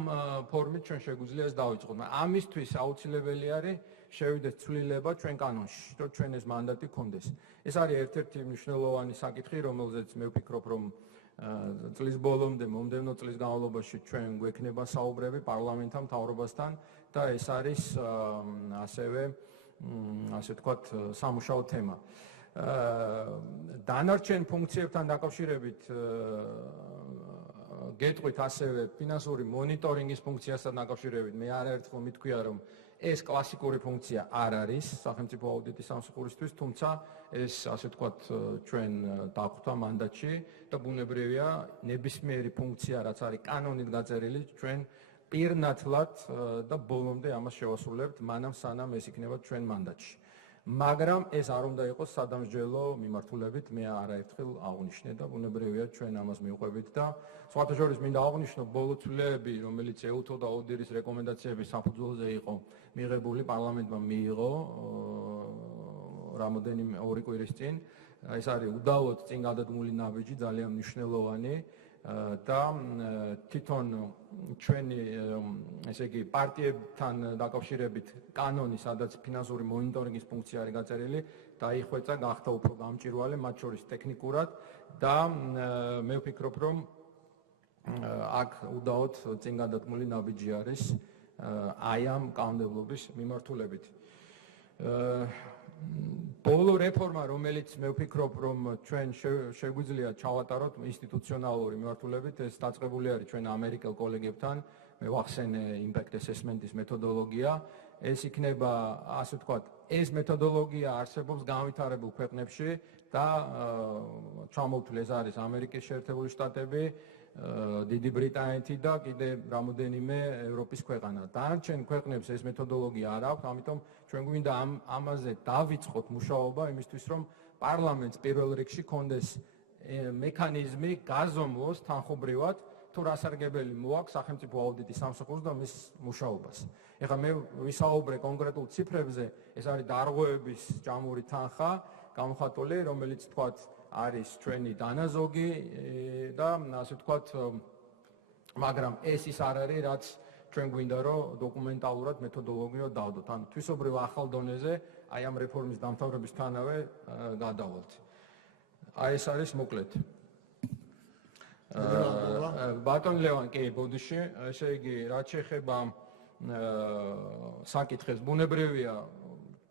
ფორმით ჩვენ შეგვიძლია ეს დავიწყოთ, მაგრამ ამისთვის აუცილებელი არის შევიდეს ცვლილება ჩვენ კანონში, რომ ჩვენ ეს მანდატი გქონდეს. ეს არის ერთ-ერთი მნიშვნელოვანი საკითხი, რომელზეც მე ვფიქრობ, რომ წლის ბოლომდე, მომდევნო წლის განმავლობაში ჩვენ გვექნება საუბრები პარლამენტთან, მთავრობასთან და ეს არის ასევე, ასე ვთქვათ, სამუშაო თემა. დანარჩენ ფუნქციებთან დაკავშირებით გეტყვით ასევე ფინანსური მონიტორინგის ფუნქციასთან დაკავშირებით, მე არაერთხელ მითქვია, რომ ეს კლასიკური ფუნქცია არ არის სახელმწიფო აუდიტის სამსახურისთვის, თუმცა ეს, ასე ვთქვათ, ჩვენ დავხვდა მანდატში და ბუნებრივია, ნებისმიერი ფუნქცია, რაც არის კანონით გაწერილი, ჩვენ პირნათლად და ბოლომდე ამას შევასრულებთ, მანამ სანამ ეს იქნება ჩვენ მანდატში. მაგრამ ეს არ უნდა იყოს სადამსჯელო მიმართულებით, მე არაერთხელ აღვნიშნე და ბუნებრივია ჩვენ ამას მივყვებით და სხვათა შორის მინდა აღვნიშნო ბოლო ცვლილება, რომელიც ეუთო და აუდიტის რეკომენდაციების საფუძველზე იყო მიღებული, პარლამენტმა მიიღო რამოდენიმე ორი კვირის წინ. ეს არის უდავოდ წინ გადადგმული ნაბიჯი, ძალიან მნიშვნელოვანი და თვითონ ჩვენი, ესე იგი, პარტიებთან დაკავშირებით კანონი, სადაც ფინანსური მონიტორინგის ფუნქცია არის გაწერილი, დაიხვეწა, გახდა უფრო გამჭვირვალე, მათ შორის ტექნიკურად და მე ვფიქრობ, რომ აქ უდავოდ წინ გადადგმული ნაბიჯი არის აი ამ კანონმდებლობის მიმართულებით. ბოლო რეფორმა, რომელიც მე ვფიქრობ, რომ ჩვენ შეგვიძლია ჩავატაროთ ინსტიტუციონალური მიმართულებით, ეს დაწყებული არის ჩვენ ამერიკელ კოლეგებთან, მე ვახსენე impact assessment-ის მეთოდოლოგია, ეს იქნება, ასე ვთქვათ, ეს მეთოდოლოგია არსებობს განვითარებულ ქვეყნებში და ჩამოვთვლი ეს არის ამერიკის შეერთებული შტატები, დიდი ბრიტანეთი და კიდე რამოდენიმე ევროპის ქვეყანა. დანარჩენ ქვეყნებს ეს მეთოდოლოგია არ აქვს, ამიტომ ჩვენ გვინდა ამაზე დავიწყოთ მუშაობა იმისთვის, რომ პარლამენტს პირველ რიგში კონდეს მექანიზმი გაზომოს თანხობრივად თუ რასარგებელი მოაქვს სახელმწიფო აუდიტის სამსახურს და მის მუშაობას. ეხლა მე ვისაუბრე კონკრეტულ ციფრებზე, ეს არის დარღვევების ჯამური თანხა, გამოხატული, რომელიც თქვათ არის ჩვენი დანაზოგი და ასე ვთქვათ, მაგრამ ეს ის არ არის, რაც ჩვენ გვინდა რომ დოკუმენტალურად მეთოდოლოგიურად დავდოთ. ანუ თვისობრივ ახალ დონეზე აი ამ რეფორმის დამთავრებისთანავე გადავალთ. აი ეს არის მოკლედ. ბატონ ლევან, კი, ბოდიში, ესე იგი, რაც შეეხება საკითხებს, ბუნებრივია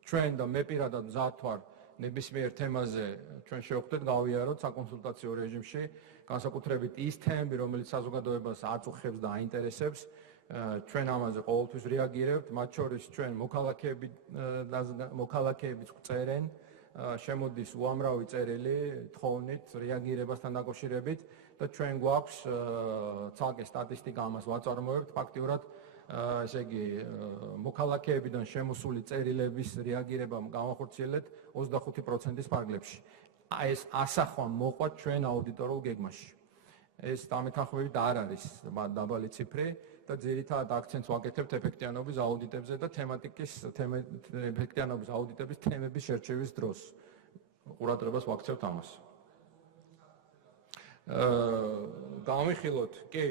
ჩვენ და მე პირადად მზად ვარ ნებისმიერ თემაზე ჩვენ შევხვდეთ გავიაროთ საკონსულტაციო რეჟიმში, განსაკუთრებით ის თემები, რომელიც საზოგადოებას აწუხებს და აინტერესებს, ჩვენ ამაზე ყოველთვის რეაგირებთ, მათ შორის ჩვენ მოქალაქეებიც წერენ, შემოდის უამრავი წერილი თხოვნით რეაგირებასთან დაკავშირებით და ჩვენ გვაქვს ცალკე სტატისტიკა ამას ვაწარმოებთ, ფაქტიურად ესე იგი მოქალაქეებიდან შემოსული წერილების რეაგირება გავახორციელეთ 25%-ის ფარგლებში. ეს ასახვა მოყვა ჩვენ აუდიტორულ გეგმაში. ეს დამეთანხმებით არ არის დაბალი ციფრი და ძირითადად აქცენტს ვაკეთებთ ეფექტიანობის აუდიტებზე და ეფექტიანობის აუდიტების თემების შერჩევის დროს. ყურადღებას ვაქცევთ ამას. გამიხილოთ, კი,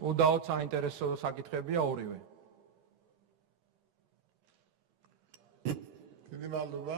უდაოდ საინტერესო საკითხებია ორივე. დიდი მადლობა.